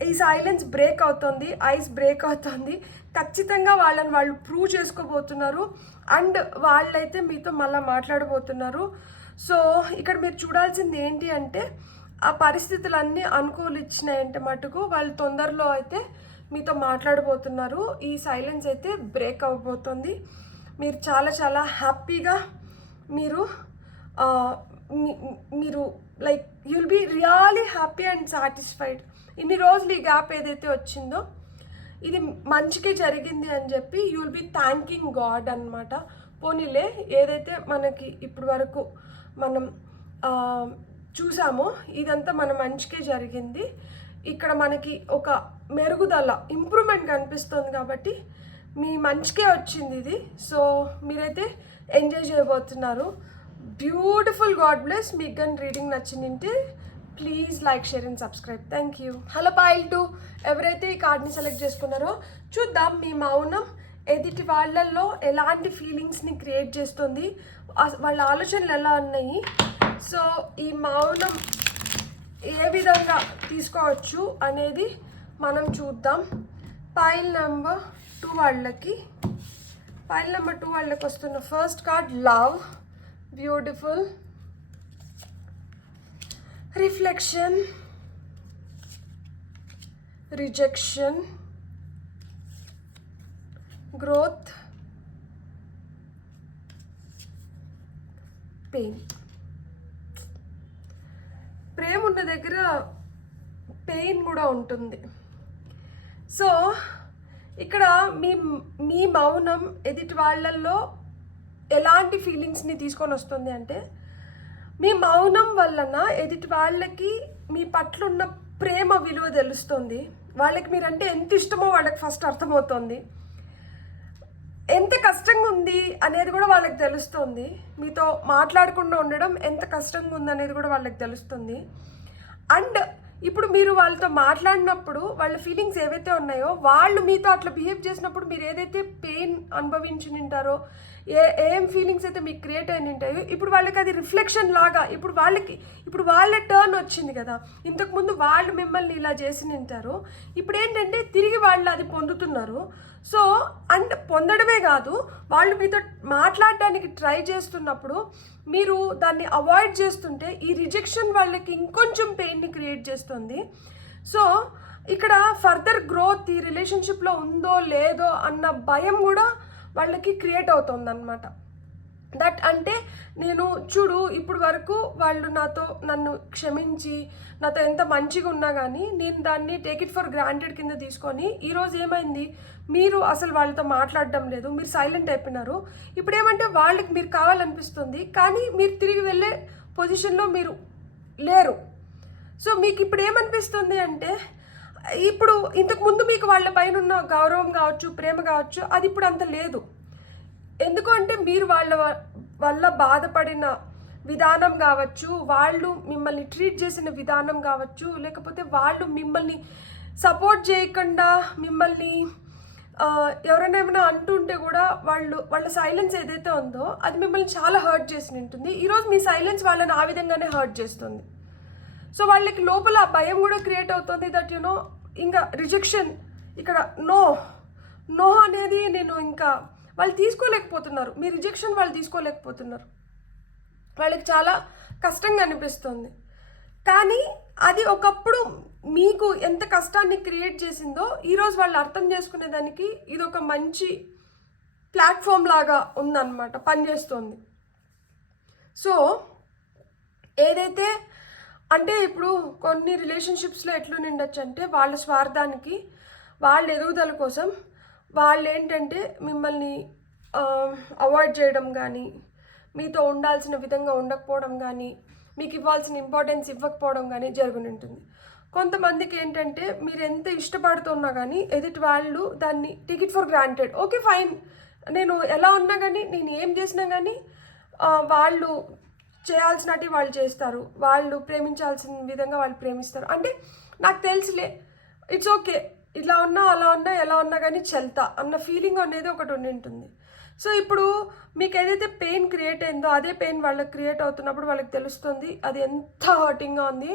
ఈ సైలెన్స్ బ్రేక్ అవుతుంది, ఐస్ బ్రేక్ అవుతుంది. ఖచ్చితంగా వాళ్ళు ప్రూవ్ చేసుకోబోతున్నారు అండ్ వాళ్ళైతే మీతో మళ్ళీ మాట్లాడబోతున్నారు. సో ఇక్కడ మీరు చూడాల్సింది ఏంటి అంటే ఆ పరిస్థితులన్నీ అనుకూలించినాయంటే మటుకు వాళ్ళు తొందరలో అయితే మీతో మాట్లాడబోతున్నారు. ఈ సైలెన్స్ అయితే బ్రేక్ అవ్వబోతుంది. మీరు చాలా చాలా హ్యాపీగా మీరు like you'll be really happy and satisfied. ఇన్ని రోజులు ఈ గ్యాప్ ఏదైతే వచ్చిందో ఇది మంచిగా జరిగింది అని చెప్పి you will be thanking God అనమాట. పోనీలే ఏదైతే మనకి ఇప్పుడు వరకు మనం చూసామో ఇదంతా మన మంచికే జరిగింది. ఇక్కడ మనకి ఒక మెరుగుదల, ఇంప్రూవ్మెంట్ కనిపిస్తుంది కాబట్టి మీ మంచికే వచ్చింది ఇది. సో మీరైతే ఎంజాయ్ చేయబోతున్నారు. బ్యూటిఫుల్. God bless. మీకు కానీ రీడింగ్ నచ్చిందంటే please like, share and subscribe. Thank you. Hello foil 2 ఎవరైతే ఈ కార్డ్ని సెలెక్ట్ చేసుకున్నారో చూద్దాం మీ మౌనం ఎదుటి వాళ్ళల్లో ఎలాంటి ఫీలింగ్స్ని క్రియేట్ చేస్తుంది, వాళ్ళ ఆలోచనలు ఎలా ఉన్నాయి. సో ఈ మౌనం ఏ విధంగా తీసుకోవచ్చు అనేది మనం చూద్దాం. పాయిల్ నెంబర్ 2 వాళ్ళకి వస్తున్న first card love. Beautiful. Reflection, rejection, growth, pain. ప్రేమ ఉన్న దగ్గర పెయిన్ కూడా ఉంటుంది. సో ఇక్కడ మీ మౌనం ఎదుటి వాళ్ళల్లో ఎలాంటి ఫీలింగ్స్ని తీసుకొని వస్తుంది అంటే మీ మౌనం వలన ఎదుటి వాళ్ళకి మీ పట్ల ఉన్న ప్రేమ విలువ తెలుస్తుంది. వాళ్ళకి మీరంటే ఎంత ఇష్టమో వాళ్ళకి ఫస్ట్ అర్థమవుతుంది. ఎంత కష్టంగా ఉంది అనేది కూడా వాళ్ళకి తెలుస్తుంది. మీతో మాట్లాడకుండా ఉండడం ఎంత కష్టంగా ఉంది అనేది కూడా వాళ్ళకి తెలుస్తుంది. అండ్ ఇప్పుడు మీరు వాళ్ళతో మాట్లాడినప్పుడు వాళ్ళ ఫీలింగ్స్ ఏవైతే ఉన్నాయో వాళ్ళు మీతో అట్లా బిహేవ్ చేసినప్పుడు మీరు ఏదైతే పెయిన్ అనుభవించి ఉంటారో, ఏం ఫీలింగ్స్ అయితే మీకు క్రియేట్ అయిన ఉంటాయో ఇప్పుడు వాళ్ళకి అది రిఫ్లెక్షన్ లాగా ఇప్పుడు వాళ్ళ టర్న్ వచ్చింది కదా. ఇంతకుముందు వాళ్ళు మిమ్మల్ని ఇలా చేసి ఉంటారు, ఇప్పుడు ఏంటంటే తిరిగి వాళ్ళు అది పొందుతున్నారు. సో అండ్ పొందడమే కాదు, వాళ్ళు మీతో మాట్లాడడానికి ట్రై చేస్తున్నప్పుడు మీరు దాన్ని అవాయిడ్ చేస్తుంటే ఈ రిజెక్షన్ వాళ్ళకి ఇంకొంచెం పెయిన్ని క్రియేట్ చేస్తుంది. సో ఇక్కడ ఫర్దర్ గ్రోత్ ఈ రిలేషన్షిప్లో ఉందో లేదో అన్న భయం కూడా వాళ్ళకి క్రియేట్ అవుతుంది అనమాట. దట్ అంటే నేను చూడు ఇప్పుడు వరకు వాళ్ళు నన్ను క్షమించి నాతో ఎంత మంచిగా ఉన్నా కానీ నేను దాన్ని టేక్ ఇట్ ఫర్ గ్రాంటెడ్ కింద తీసుకొని ఈరోజు ఏమైంది, మీరు అసలు వాళ్ళతో మాట్లాడడం లేదు, మీరు సైలెంట్ అయిపోయినారు. ఇప్పుడు ఏమంటే వాళ్ళకి మీరు కావాలనిపిస్తుంది కానీ మీరు తిరిగి వెళ్ళే పొజిషన్లో మీరు లేరు. సో మీకు ఇప్పుడు ఏమనిపిస్తుంది అంటే ఇప్పుడు ఇంతకుముందు మీకు వాళ్ళ పైన ఉన్న గౌరవం కావచ్చు, ప్రేమ కావచ్చు, అది ఇప్పుడు అంత లేదు. ఎందుకంటే మీరు వాళ్ళ వల్ల బాధపడిన విధానం కావచ్చు, వాళ్ళు మిమ్మల్ని ట్రీట్ చేసిన విధానం కావచ్చు, లేకపోతే వాళ్ళు మిమ్మల్ని సపోర్ట్ చేయకుండా మిమ్మల్ని ఎవరైనా ఏమైనా అంటుంటే కూడా వాళ్ళ సైలెన్స్ ఏదైతే ఉందో అది మిమ్మల్ని చాలా హర్ట్ చేసి ఉంటుంది. ఈరోజు మీ సైలెన్స్ వాళ్ళని ఆ విధంగానే హర్ట్ చేస్తుంది. సో వాళ్ళకి లోపల భయం కూడా క్రియేట్ అవుతుంది. దట్ ఇంకా రిజెక్షన్ ఇక్కడ నో, నో అనేది నేను ఇంకా వాళ్ళు తీసుకోలేకపోతున్నారు, మీ రిజెక్షన్ వాళ్ళు తీసుకోలేకపోతున్నారు, వాళ్ళకి చాలా కష్టంగా అనిపిస్తుంది. కానీ అది ఒకప్పుడు మీకు ఎంత కష్టాన్ని క్రియేట్ చేసిందో ఈరోజు వాళ్ళు అర్థం చేసుకునేదానికి ఇది ఒక మంచి ప్లాట్ఫామ్ లాగా ఉందన్నమాట, పనిచేస్తుంది. సో ఏదైతే అంటే ఇప్పుడు కొన్ని రిలేషన్షిప్స్లో ఎట్లుండొచ్చు అంటే వాళ్ళ స్వార్థానికి, వాళ్ళ ఎదుగుదల కోసం వాళ్ళు ఏంటంటే మిమ్మల్ని అవాయిడ్ చేయడం కానీ, మీతో ఉండాల్సిన విధంగా ఉండకపోవడం కానీ, మీకు ఇవ్వాల్సిన ఇంపార్టెన్స్ ఇవ్వకపోవడం కానీ జరుగుని ఉంటుంది. కొంతమందికి ఏంటంటే మీరు ఎంత ఇష్టపడుతున్నా కానీ ఎదుటి వాళ్ళు దాన్ని ticket for granted, okay fine, నేను ఎలా ఉన్నా కానీ, నేను ఏం చేసినా కానీ వాళ్ళు చేయాల్సినవి వాళ్ళు చేస్తారు, వాళ్ళు ప్రేమించాల్సిన విధంగా వాళ్ళు ప్రేమిస్తారు, అంటే నాకు తెలుసులే, ఇట్స్ ఓకే, ఇలా ఉన్నా అలా ఉన్నా ఎలా ఉన్నా కానీ చెల్తా అన్న ఫీలింగ్ అనేది ఒకటి ఉండి ఉంటుంది. సో ఇప్పుడు మీకు ఏదైతే పెయిన్ క్రియేట్ అయిందో అదే పెయిన్ వాళ్ళకి క్రియేట్ అవుతున్నప్పుడు వాళ్ళకి తెలుస్తుంది అది ఎంత హర్టింగ్గా ఉంది,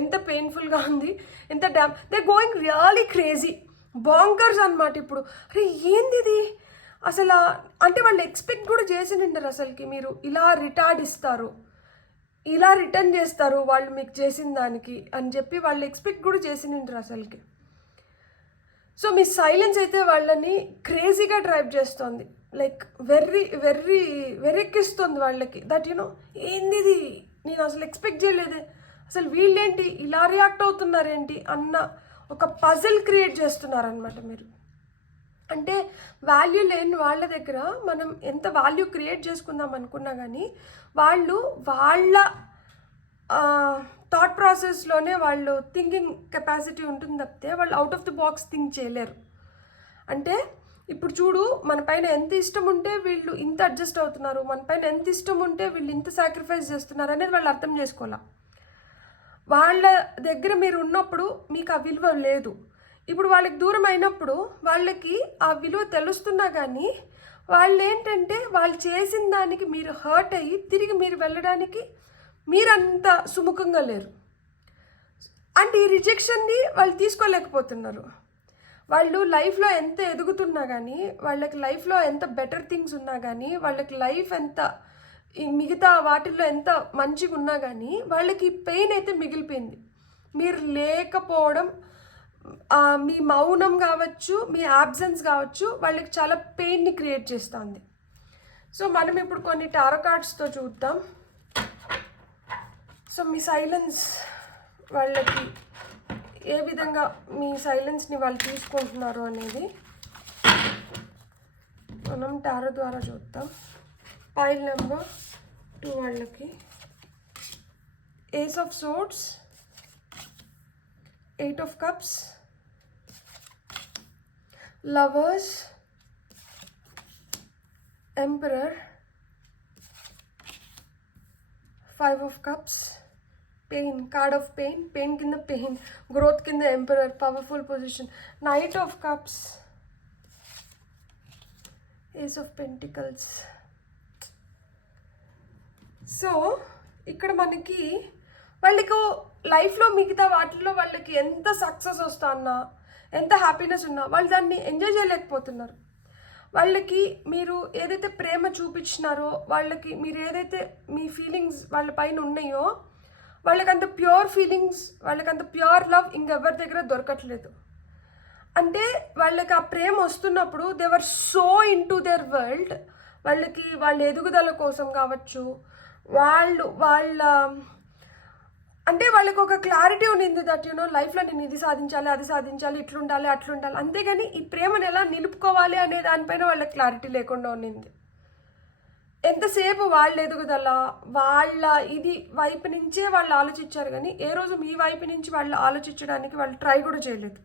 ఎంత పెయిన్ఫుల్గా ఉంది, ఎంత they going really crazy bonkers అనమాట. ఇప్పుడు అరే ఏంది ఇది అసలు, అంటే వాళ్ళు ఎక్స్పెక్ట్ కూడా చేసి నిండరు అసలుకి మీరు ఇలా రిటార్డ్ ఇస్తారు, ఇలా రిటర్న్ చేస్తారు వాళ్ళు మీకు చేసిన దానికి అని చెప్పి వాళ్ళు ఎక్స్పెక్ట్ కూడా చేసి నిండరు అసలుకి. సో మీ సైలెన్స్ అయితే వాళ్ళని క్రేజీగా డ్రైవ్ చేస్తుంది, లైక్ వెర్రెక్కిస్తుంది వాళ్ళకి. దట్ యూనో ఏంది ఇది, నేను అసలు ఎక్స్పెక్ట్ చేయలేదే, అసలు వీళ్ళేంటి ఇలా రియాక్ట్ అవుతున్నారేంటి అన్న ఒక పజిల్ క్రియేట్ చేస్తున్నారనమాట మీరు. అంటే వాల్యూ లేని వాళ్ళ దగ్గర మనం ఎంత వాల్యూ క్రియేట్ చేసుకుందాం అనుకున్నా కానీ వాళ్ళు వాళ్ళ థాట్ ప్రాసెస్లోనే వాళ్ళు థింకింగ్ కెపాసిటీ ఉంటుంది తప్పితే వాళ్ళు out of the box think చేయలేరు. అంటే ఇప్పుడు చూడు, మన పైన ఎంత ఇష్టం ఉంటే వీళ్ళు ఇంత అడ్జస్ట్ అవుతున్నారు, మన పైన ఎంత ఇష్టం ఉంటే వీళ్ళు ఇంత సాక్రిఫైస్ చేస్తున్నారు అనేది వాళ్ళు అర్థం చేసుకోవాలి. వాళ్ళ దగ్గర మీరు ఉన్నప్పుడు మీకు ఆ విలువ లేదు, ఇప్పుడు వాళ్ళకి దూరం అయినప్పుడు వాళ్ళకి ఆ విలువ తెలుస్తున్నా కానీ వాళ్ళు ఏంటంటే వాళ్ళు చేసిన దానికి మీరు హర్ట్ అయ్యి తిరిగి మీరు వెళ్ళడానికి మీరంత సుముఖంగా లేరు. అండ్ ఈ రిజెక్షన్ని వాళ్ళు తీసుకోలేకపోతున్నారు. వాళ్ళు లైఫ్లో ఎంత ఎదుగుతున్నా కానీ, వాళ్ళకి లైఫ్లో ఎంత బెటర్ థింగ్స్ ఉన్నా కానీ, వాళ్ళకి లైఫ్ ఎంత మిగతా వాటిల్లో ఎంత మంచిగా ఉన్నా కానీ వాళ్ళకి పెయిన్ అయితే మిగిలిపోయింది. మీరు లేకపోవడం, మీ మౌనం కావచ్చు, మీ యాబ్సెన్స్ కావచ్చు, వాళ్ళకి చాలా పెయిన్ని క్రియేట్ చేస్తుంది. సో మనం ఇప్పుడు కొన్ని టారో కార్డ్స్తో చూద్దాం. సో మీ సైలెన్స్ వాళ్ళకి ఏ విధంగా మీ సైలెన్స్ని వాళ్ళు తీసుకుంటున్నారు అనేది మనం టారో ద్వారా చూద్దాం. పైల్ నెంబర్ 2 వాళ్ళకి ace of swords, 8 of cups, lovers, emperor, 5 of cups, pain, card of pain, pain కింద పెయిన్, గ్రోత్ కింద emperor, powerful position, knight of cups, ace of pentacles. So ఇక్కడ మనకి వాళ్ళకు లైఫ్లో మిగతా వాటిల్లో వాళ్ళకి ఎంత సక్సెస్ వస్తున్నా, ఎంత హ్యాపీనెస్ ఉన్నా వాళ్ళు దాన్ని ఎంజాయ్ చేయలేకపోతున్నారు. వాళ్ళకి మీరు ఏదైతే ప్రేమ చూపించినారో, వాళ్ళకి మీరు ఏదైతే మీ ఫీలింగ్స్ వాళ్ళ పైన ఉన్నాయో, వాళ్ళకంత ప్యూర్ ఫీలింగ్స్, వాళ్ళకంత ప్యూర్ లవ్ ఇంకెవరి దగ్గర దొరకట్లేదు. అంటే వాళ్ళకి ఆ ప్రేమ వస్తున్నప్పుడు they were so in to their world, వాళ్ళకి వాళ్ళ ఎదుగుదల కోసం కావచ్చు, వాళ్ళ అంటే వాళ్ళకి ఒక క్లారిటీ ఉండింది దట్ యూనో లైఫ్లో నేను ఇది సాధించాలి, అది సాధించాలి, ఇట్లుండాలి, అట్లుండాలి, అంతేగాని ఈ ప్రేమను ఎలా నిలుపుకోవాలి అనే దానిపైన వాళ్ళకి క్లారిటీ లేకుండా ఉండింది. ఎంతసేపు వాళ్ళ ఎదుగుదల, వాళ్ళ ఇది వైపు నుంచే వాళ్ళు ఆలోచించారు కానీ ఏ రోజు మీ వైపు నుంచి వాళ్ళు ఆలోచించడానికి వాళ్ళు ట్రై కూడా చేయలేదు.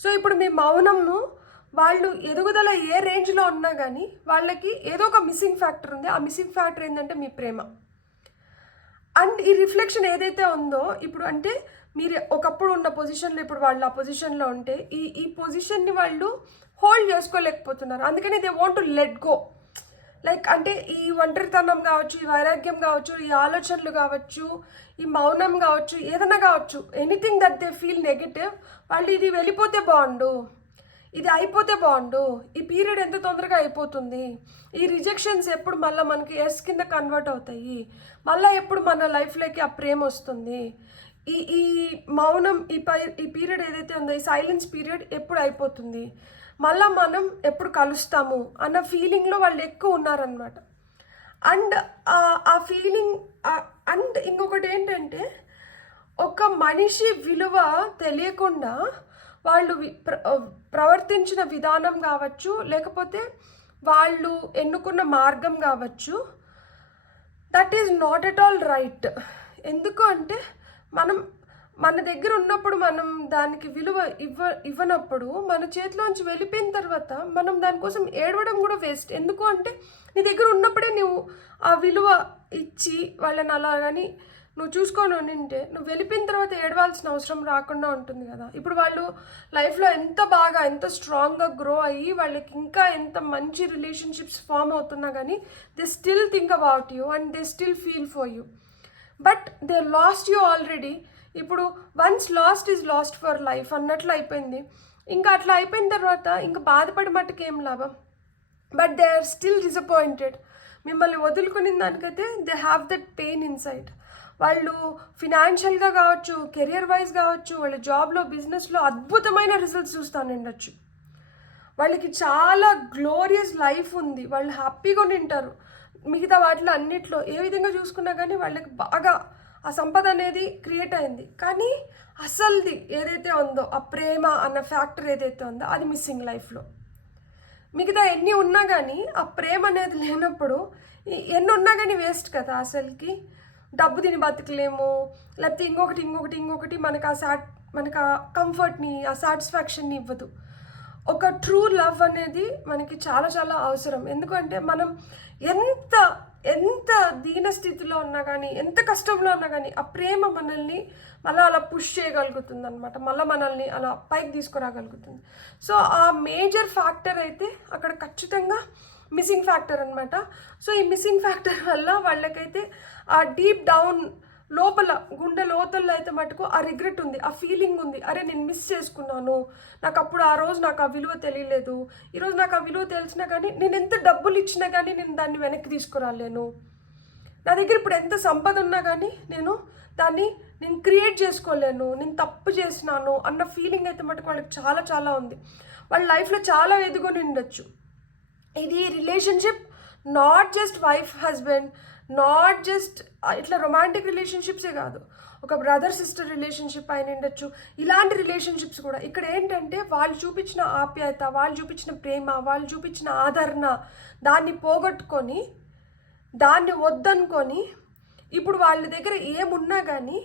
సో ఇప్పుడు మీ మౌనంను వాళ్ళు ఎదుగుదల ఏ రేంజ్లో ఉన్నా కానీ వాళ్ళకి ఏదో ఒక మిస్సింగ్ ఫ్యాక్టర్ ఉంది. ఆ మిస్సింగ్ ఫ్యాక్టర్ ఏంటంటే మీ ప్రేమ. అండ్ ఈ రిఫ్లెక్షన్ ఏదైతే ఉందో ఇప్పుడు, అంటే మీరు ఒకప్పుడు ఉన్న పొజిషన్లో ఇప్పుడు వాళ్ళు ఆ పొజిషన్లో ఉంటే ఈ పొజిషన్ని వాళ్ళు హోల్డ్ చేసుకోలేకపోతున్నారు. అందుకని they want to let go. Like అంటే ఈ ఒంటరితనం కావచ్చు, ఈ వైరాగ్యం కావచ్చు, ఈ ఆలోచనలు కావచ్చు, ఈ మౌనం కావచ్చు, ఏదైనా కావచ్చు, anything that they feel negative, వాళ్ళు ఇది వెళ్ళిపోతే బాగుండు, ఇది అయిపోతే బాగుండు, ఈ పీరియడ్ ఎంత తొందరగా అయిపోతుంది, ఈ రిజెక్షన్స్ ఎప్పుడు మళ్ళీ మనకి ఎస్ కింద కన్వర్ట్ అవుతాయి, మళ్ళీ ఎప్పుడు మన లైఫ్లోకి ఆ ప్రేమ వస్తుంది, ఈ ఈ మౌనం ఈ పీరియడ్ ఏదైతే ఉందో ఈ సైలెన్స్ పీరియడ్ ఎప్పుడు అయిపోతుంది, మళ్ళీ మనం ఎప్పుడు కలుస్తాము అన్న ఫీలింగ్లో వాళ్ళు ఎక్కువ ఉన్నారనమాట. అండ్ ఆ ఫీలింగ్ అండ్ ఇంకొకటి ఏంటంటే ఒక మనిషి విలువ తెలియకుండా వాళ్ళు ప్రవర్తించిన విధానం కావచ్చు, లేకపోతే వాళ్ళు ఎన్నుకున్న మార్గం కావచ్చు, that is not at all right. ఎందుకు అంటే మన దగ్గర ఉన్నప్పుడు మనం దానికి విలువ ఇవ్వనప్పుడు మన చేతిలోంచి వెళ్ళిపోయిన తర్వాత మనం దానికోసం ఏడవడం కూడా వేస్ట్. ఎందుకు అంటే నీ దగ్గర ఉన్నప్పుడే నువ్వు ఆ విలువ ఇచ్చి వాళ్ళని అలా కానీ నువ్వు చూసుకొని ఉంటే నువ్వు వెళ్ళిపోయిన తర్వాత ఏడవాల్సిన అవసరం రాకుండా ఉంటుంది కదా. ఇప్పుడు వాళ్ళు లైఫ్లో ఎంత స్ట్రాంగ్గా గ్రో అయ్యి వాళ్ళకి ఇంకా ఎంత మంచి రిలేషన్షిప్స్ ఫామ్ అవుతున్నా కానీ they still think about you and they still feel for you, but they lost you already. ఇప్పుడు once lost is lost for life అన్నట్లు అయిపోయింది. ఇంకా అట్లా అయిపోయిన తర్వాత ఇంకా బాధపడి మట్టుకు ఏం లాభం. But they are still disappointed. మిమ్మల్ని వదులుకునే దానికైతే they have that pain inside. వాళ్ళు ఫినాన్షియల్గా కావచ్చు, కెరియర్ వైజ్ కావచ్చు, వాళ్ళ జాబ్లో బిజినెస్లో అద్భుతమైన రిజల్ట్స్ చూస్తానుండొచ్చు, వాళ్ళకి చాలా గ్లోరియస్ లైఫ్ ఉంది, వాళ్ళు హ్యాపీగా ఉంటారు. మిగతా వాటిలో అన్నిట్లో ఏ విధంగా చూసుకున్నా కానీ వాళ్ళకి బాగా ఆ సంపద అనేది క్రియేట్ అయింది. కానీ అసలుది ఏదైతే ఉందో ఆ ప్రేమ అన్న ఫ్యాక్టర్ ఏదైతే ఉందో అది మిస్సింగ్ లైఫ్లో. మిగతా ఎన్ని ఉన్నా కానీ ఆ ప్రేమ అనేది లేనప్పుడు ఎన్ని ఉన్నా కానీ వేస్ట్ కదా. అసలుకి డబ్బు తిని బతకలేము, లేకపోతే ఇంకొకటి మనకు ఆ కంఫర్ట్ని, ఆ సాటిస్ఫాక్షన్ని ఇవ్వదు. ఒక ట్రూ లవ్ అనేది మనకి చాలా చాలా అవసరం. ఎందుకంటే మనం ఎంత దీన స్థితిలో ఉన్నా కానీ, ఎంత కష్టంలో ఉన్నా కానీ ఆ ప్రేమ మనల్ని మళ్ళీ అలా పుష్ చేయగలుగుతుంది అనమాట, మళ్ళీ మనల్ని అలా పైకి తీసుకురాగలుగుతుంది. సో ఆ మేజర్ ఫ్యాక్టర్ అయితే అక్కడ ఖచ్చితంగా మిస్సింగ్ ఫ్యాక్టర్ అనమాట. సో ఈ మిస్సింగ్ ఫ్యాక్టర్ వల్ల వాళ్ళకైతే ఆ డీప్ డౌన్ లోపల గుండె లోతుల్లో అయితే మటుకు ఆ రిగ్రెట్ ఉంది, ఆ ఫీలింగ్ ఉంది, అరే నేను మిస్ చేసుకున్నాను, నాకు అప్పుడు ఆ రోజు నాకు ఆ విలువ తెలియలేదు, ఈరోజు నాకు ఆ విలువ తెలిసినా కానీ నేను ఎంత డబ్బులు ఇచ్చినా కానీ నేను దాన్ని వెనక్కి తీసుకురాలేను, నా దగ్గర ఇప్పుడు ఎంత సంపద ఉన్నా కానీ నేను క్రియేట్ చేసుకోలేను, నేను తప్పు చేసినాను అన్న ఫీలింగ్ అయితే మటుకు వాళ్ళకి చాలా చాలా ఉంది. వాళ్ళ లైఫ్లో చాలా ఎదుగుని ఉండొచ్చు. ఇది relationship not just wife husband, not just ఇట్లా రొమాంటిక్ రిలేషన్షిప్సే కాదు, ఒక బ్రదర్ సిస్టర్ రిలేషన్షిప్ అయిన ఉండొచ్చు. ఇలాంటి రిలేషన్షిప్స్ కూడా ఇక్కడ ఏంటంటే వాళ్ళు చూపించిన ఆప్యాయత, వాళ్ళు చూపించిన ప్రేమ, వాళ్ళు చూపించిన ఆదరణ దాన్ని పోగొట్టుకొని, దాన్ని వద్దనుకొని ఇప్పుడు వాళ్ళ దగ్గర ఏమున్నా కానీ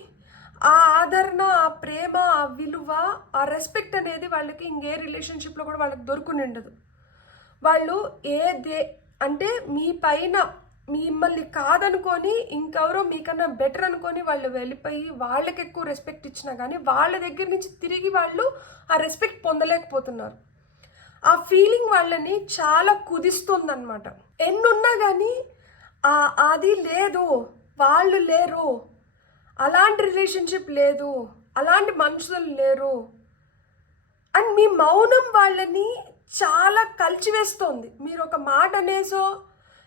ఆ ఆదరణ, ఆ ప్రేమ, ఆ విలువ, ఆ రెస్పెక్ట్ అనేది వాళ్ళకి ఇంకే రిలేషన్షిప్లో కూడా వాళ్ళకి దొరుకుని ఉండదు. వాళ్ళు అంటే మీ పైన మిమ్మల్ని కాదనుకొని ఇంకెవరో మీకన్నా బెటర్ అనుకొని వాళ్ళు వెళ్ళిపోయి వాళ్ళకి ఎక్కువ రెస్పెక్ట్ ఇచ్చినా కానీ వాళ్ళ దగ్గర నుంచి తిరిగి వాళ్ళు ఆ రెస్పెక్ట్ పొందలేకపోతున్నారు. ఆ ఫీలింగ్ వాళ్ళని చాలా కుదిస్తుందన్నమాట. ఎన్నున్నా కానీ అది లేదు, వాళ్ళు లేరు, అలాంటి రిలేషన్షిప్ లేదు, అలాంటి మనుషులు లేరు అండ్ మీ మౌనం వాళ్ళని చాలా కలిచివేస్తోంది. మీరు ఒక మాట అనేసో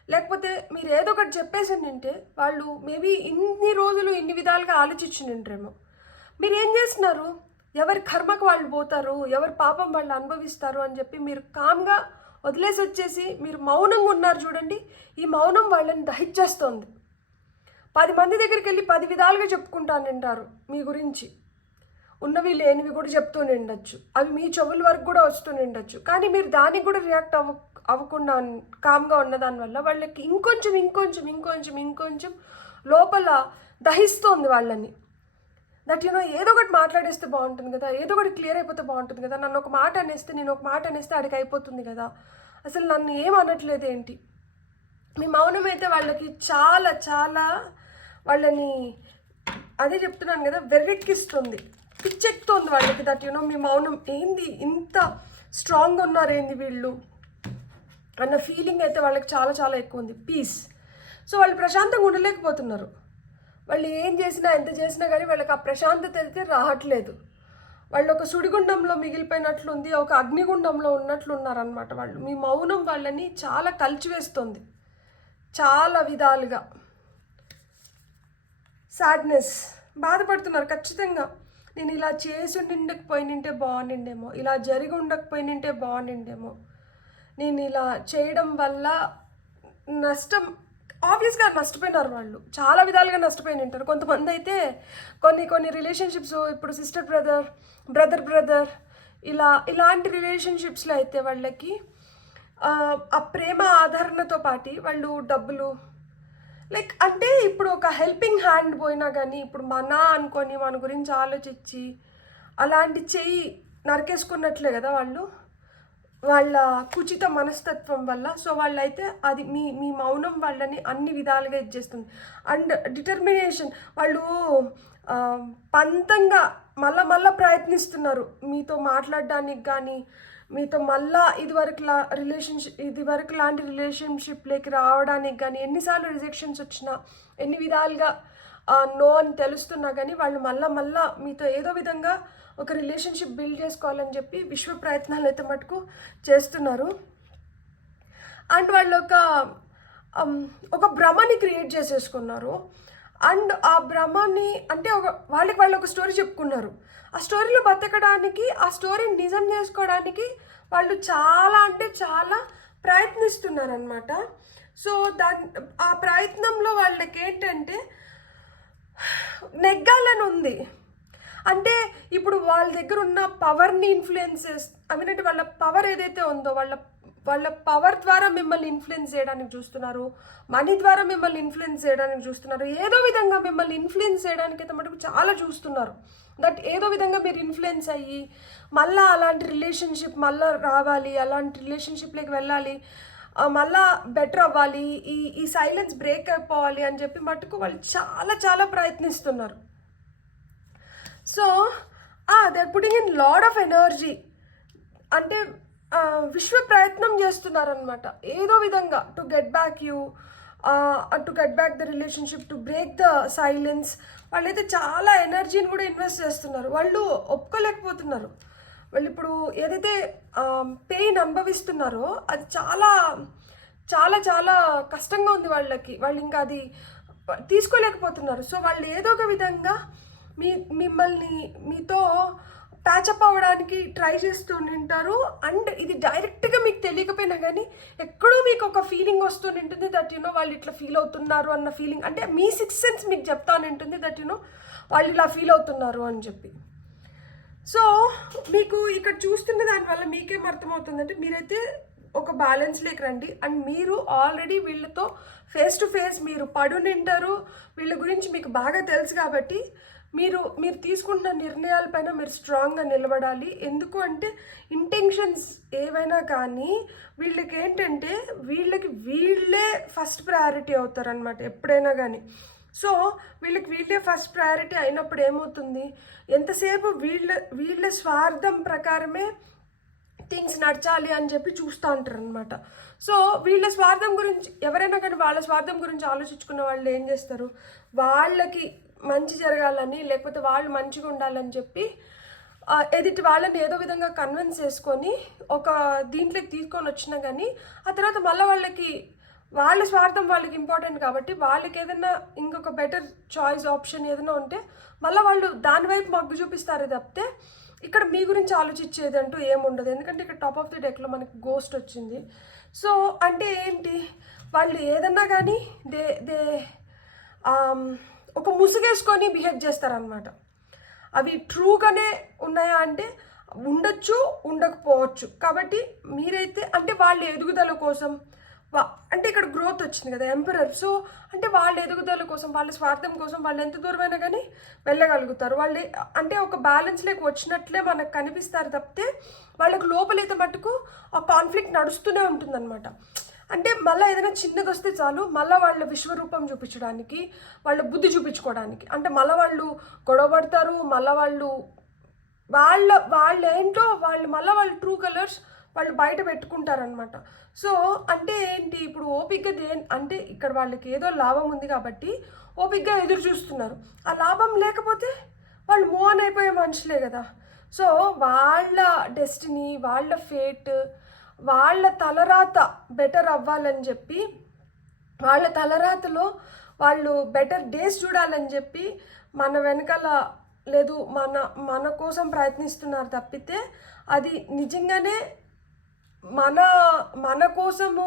లేకపోతే మీరు ఏదో ఒకటి చెప్పేసి నింటే వాళ్ళు మేబీ ఇన్ని రోజులు ఇన్ని విధాలుగా ఆలోచించి నింటారేమో. మీరు ఏం చేస్తున్నారు, ఎవరి కర్మకు వాళ్ళు పోతారు, ఎవరి పాపం వాళ్ళు అనుభవిస్తారు అని చెప్పి మీరు కామ్గా వదిలేసి వచ్చేసి మీరు మౌనంగా ఉన్నారు చూడండి. ఈ మౌనం వాళ్ళని దహించేస్తోంది. 10 మంది దగ్గరికి వెళ్ళి 10 విధాలుగా చెప్పుకుంటానంటారు మీ గురించి, ఉన్నవి లేనివి కూడా చెప్తూ నిండొచ్చు, అవి మీ చెవుల వరకు కూడా వస్తూ నిండొచ్చు. కానీ మీరు దానికి కూడా రియాక్ట్ అవ్వకుండా కామ్గా ఉన్నదానివల్ల వాళ్ళకి ఇంకొంచెం లోపల దహిస్తోంది వాళ్ళని. దట్ ఏదో ఒకటి మాట్లాడేస్తే బాగుంటుంది కదా, ఏదో ఒకటి క్లియర్ అయిపోతే బాగుంటుంది కదా, నేను ఒక మాట అనేస్తే అడిగి అయిపోతుంది కదా, అసలు నన్ను ఏం అనట్లేదు ఏంటి. మీ మౌనం అయితే వాళ్ళకి చాలా చాలా వాళ్ళని, అదే చెప్తున్నాను కదా, వెర్రెక్కిస్తుంది, పిచ్చెక్కుతోంది వాళ్ళకి. దట్ మీ మౌనం ఏంది, ఇంత స్ట్రాంగ్గా ఉన్నారు ఏంది వీళ్ళు అన్న ఫీలింగ్ అయితే వాళ్ళకి చాలా చాలా ఎక్కువ ఉంది. పీస్. సో వాళ్ళు ప్రశాంతంగా ఉండలేకపోతున్నారు. వాళ్ళు ఏం చేసినా ఎంత చేసినా కానీ వాళ్ళకి ఆ ప్రశాంతత అయితే రావట్లేదు. వాళ్ళు ఒక సుడిగుండంలో మిగిలిపోయినట్లుంది, ఒక అగ్నిగుండంలో ఉన్నట్లున్నారనమాట వాళ్ళు. మీ మౌనం వాళ్ళని చాలా కలిచివేస్తుంది చాలా విధాలుగా. సాడ్నెస్, బాధపడుతున్నారు ఖచ్చితంగా. నేను ఇలా చేసి ఉండకపోయినింటే బాగుండిండేమో, ఇలా జరిగి ఉండకపోయినింటే బాగుండిండేమో, నేను ఇలా చేయడం వల్ల నష్టం. ఆబ్వియస్గా నష్టపోయినారు వాళ్ళు, చాలా విధాలుగా నష్టపోయి ఉంటారు. కొంతమంది అయితే కొన్ని రిలేషన్షిప్స్, ఇప్పుడు సిస్టర్ బ్రదర్, బ్రదర్ ఇలాంటి రిలేషన్షిప్స్లో అయితే వాళ్ళకి ఆ ప్రేమ ఆదరణతో పాటు వాళ్ళు డబ్బులు, లైక్ అంటే ఇప్పుడు ఒక హెల్పింగ్ హ్యాండ్ పోయినా కానీ ఇప్పుడు అనుకొని మన గురించి ఆలోచించి అలాంటి చెయ్యి నరికేసుకున్నట్లే కదా వాళ్ళు, వాళ్ళ కుచిత మనస్తత్వం వల్ల. సో వాళ్ళైతే అది మీ మౌనం వాళ్ళని అన్ని విధాలుగా ఇచ్చేస్తుంది. అండ్ డిటర్మినేషన్, వాళ్ళు పంతంగా మళ్ళా ప్రయత్నిస్తున్నారు మీతో మాట్లాడడానికి కానీ, మీతో మళ్ళా ఇదివరకు లాంటి రిలేషన్షిప్లోకి రావడానికి కానీ, ఎన్నిసార్లు రిజెక్షన్స్ వచ్చినా, ఎన్ని విధాలుగా నో అని తెలుస్తున్నా కానీ వాళ్ళు మళ్ళా మీతో ఏదో విధంగా ఒక రిలేషన్షిప్ బిల్డ్ చేసుకోవాలని చెప్పి విశ్వ ప్రయత్నాలు అయితే మటుకు చేస్తున్నారు. అండ్ వాళ్ళు ఒక భ్రమని క్రియేట్ చేసేసుకున్నారు. అండ్ ఆ భ్రమని అంటే వాళ్ళు ఒక స్టోరీ చెప్పుకున్నారు. ఆ స్టోరీలో బతకడానికి, ఆ స్టోరీని నిజం చేసుకోవడానికి వాళ్ళు చాలా ప్రయత్నిస్తున్నారనమాట. సో ఆ ప్రయత్నంలో వాళ్ళకి ఏంటంటే నెగ్గాలని ఉంది. అంటే ఇప్పుడు వాళ్ళ దగ్గర ఉన్న పవర్ని ఇన్ఫ్లుయెన్సెస్ అంటే వాళ్ళ పవర్ ఏదైతే ఉందో వాళ్ళ పవర్ ద్వారా మిమ్మల్ని ఇన్ఫ్లుయెన్స్ చేయడానికి చూస్తున్నారు, మనీ ద్వారా మిమ్మల్ని ఇన్ఫ్లుయెన్స్ చేయడానికి చూస్తున్నారు, ఏదో విధంగా మిమ్మల్ని ఇన్ఫ్లుయెన్స్ చేయడానికి అయితే మటుకు చాలా చూస్తున్నారు. దట్ ఏదో విధంగా మీరు ఇన్ఫ్లుయెన్స్ అయ్యి మళ్ళీ అలాంటి రిలేషన్షిప్ రావాలి, అలాంటి రిలేషన్షిప్లోకి వెళ్ళాలి, మళ్ళా బెటర్ అవ్వాలి, ఈ సైలెన్స్ బ్రేక్ అయిపోవాలి అని చెప్పి మటుకు వాళ్ళు చాలా ప్రయత్నిస్తున్నారు. So they are putting in lot of energy. అంటే విశ్వ ప్రయత్నం చేస్తున్నారనమాట ఏదో విధంగా to get back the relationship, to break the silence. వాళ్ళైతే చాలా ఎనర్జీని కూడా ఇన్వెస్ట్ చేస్తున్నారు. వాళ్ళు ఒప్పుకోలేకపోతున్నారు. వాళ్ళు ఇప్పుడు ఏదైతే పెయిన్ అనుభవిస్తున్నారో అది చాలా కష్టంగా ఉంది వాళ్ళకి. వాళ్ళు ఇంకా అది తీసుకోలేకపోతున్నారు. సో వాళ్ళు ఏదో ఒక విధంగా మిమ్మల్ని మీతో ప్యాచప్ అవ్వడానికి ట్రై చేస్తూ ఉంటారు. అండ్ ఇది డైరెక్ట్గా మీకు తెలియకపోయినా కానీ ఎక్కడో మీకు ఒక ఫీలింగ్ వస్తూ ఉంటుంది దట్ వాళ్ళు ఇట్లా ఫీల్ అవుతున్నారు అన్న ఫీలింగ్. అంటే మీ సిక్స్త్ సెన్స్ మీకు చెప్తానంటుంది దట్ వాళ్ళు ఇలా ఫీల్ అవుతున్నారు అని చెప్పి. సో మీకు ఇక్కడ చూస్తున్న దానివల్ల మీకేం అర్థమవుతుందంటే మీరైతే ఒక బ్యాలెన్స్లోకి రండి. అండ్ మీరు ఆల్రెడీ వీళ్ళతో ఫేస్ టు ఫేస్ మీరు పడునింటారు, వీళ్ళ గురించి మీకు బాగా తెలుసు కాబట్టి మీరు తీసుకుంటున్న నిర్ణయాలపైన మీరు స్ట్రాంగ్గా నిలబడాలి. ఎందుకు అంటే ఇంటెన్షన్స్ ఏవైనా కానీ వీళ్ళకి ఏంటంటే వీళ్ళే ఫస్ట్ ప్రయారిటీ అవుతారనమాట ఎప్పుడైనా కానీ. సో వీళ్ళే ఫస్ట్ ప్రయారిటీ అయినప్పుడు ఏమవుతుంది, ఎంతసేపు వీళ్ళ స్వార్థం ప్రకారమే థింగ్స్ నడచాలి అని చెప్పి చూస్తూ ఉంటారు అనమాట. సో వీళ్ళ స్వార్థం గురించి ఎవరైనా కానీ వాళ్ళ స్వార్థం గురించి ఆలోచించుకున్న వాళ్ళు ఏం చేస్తారు, వాళ్ళకి మంచి జరగాలని లేకపోతే వాళ్ళు మంచిగా ఉండాలని చెప్పి ఎదుటి వాళ్ళని ఏదో విధంగా కన్విన్స్ చేసుకొని ఒక దీంట్లోకి తీసుకొని వచ్చినా కానీ ఆ తర్వాత మళ్ళీ వాళ్ళ స్వార్థం వాళ్ళకి ఇంపార్టెంట్ కాబట్టి వాళ్ళకి ఏదైనా ఇంకొక బెటర్ చాయిస్ ఆప్షన్ ఏదైనా ఉంటే మళ్ళీ వాళ్ళు దానివైపు మగ్గు చూపిస్తారు తప్పితే ఇక్కడ మీ గురించి ఆలోచించేది అంటూ ఏముండదు. ఎందుకంటే ఇక్కడ టాప్ ఆఫ్ ది డెక్లో మనకి గోస్ట్ వచ్చింది. సో అంటే ఏంటి, వాళ్ళు ఏదన్నా కానీ దే ఒక ముసుగేసుకొని బిహేవ్ చేస్తారనమాట. అవి ట్రూగానే ఉన్నాయా అంటే ఉండొచ్చు, ఉండకపోవచ్చు. కాబట్టి మీరైతే అంటే వాళ్ళ ఎదుగుదల కోసం అంటే ఇక్కడ గ్రోత్ వచ్చింది కదా ఎంపరర్. సో అంటే వాళ్ళ ఎదుగుదల కోసం, వాళ్ళ స్వార్థం కోసం వాళ్ళు ఎంత దూరమైనా కానీ వెళ్ళగలుగుతారు. వాళ్ళు అంటే ఒక బ్యాలెన్స్లోకి వచ్చినట్లే మనకు కనిపిస్తారు తప్పితే వాళ్ళకి లోపలైతే మటుకు ఆ కాన్ఫ్లిక్ట్ నడుస్తూనే ఉంటుందన్నమాట. అంటే మళ్ళీ ఏదైనా చిన్నది వస్తే చాలు మళ్ళీ వాళ్ళ విశ్వరూపం చూపించడానికి, వాళ్ళ బుద్ధి చూపించుకోవడానికి, అంటే మళ్ళీ వాళ్ళు గొడవపడతారు. మళ్ళీ వాళ్ళేంటో మళ్ళీ వాళ్ళ ట్రూ కలర్స్ వాళ్ళు బయట పెట్టుకుంటారనమాట. సో అంటే ఏంటి, ఇప్పుడు ఓపికగా అంటే ఇక్కడ వాళ్ళకి ఏదో లాభం ఉంది కాబట్టి ఓపికగా ఎదురు చూస్తున్నారు. ఆ లాభం లేకపోతే వాళ్ళు మూవ్ ఆన్ అయిపోయే మనుషులే కదా. సో వాళ్ళ డెస్టినీ, వాళ్ళ ఫేట్, వాళ్ళ తలరాత బెటర్ అవ్వాలని చెప్పి, వాళ్ళ తలరాతలో వాళ్ళు బెటర్ డేస్ చూడాలని చెప్పి మన వెనకాల లేదు, మన కోసం ప్రయత్నిస్తున్నారు తప్పితే అది నిజంగానే మన మన కోసము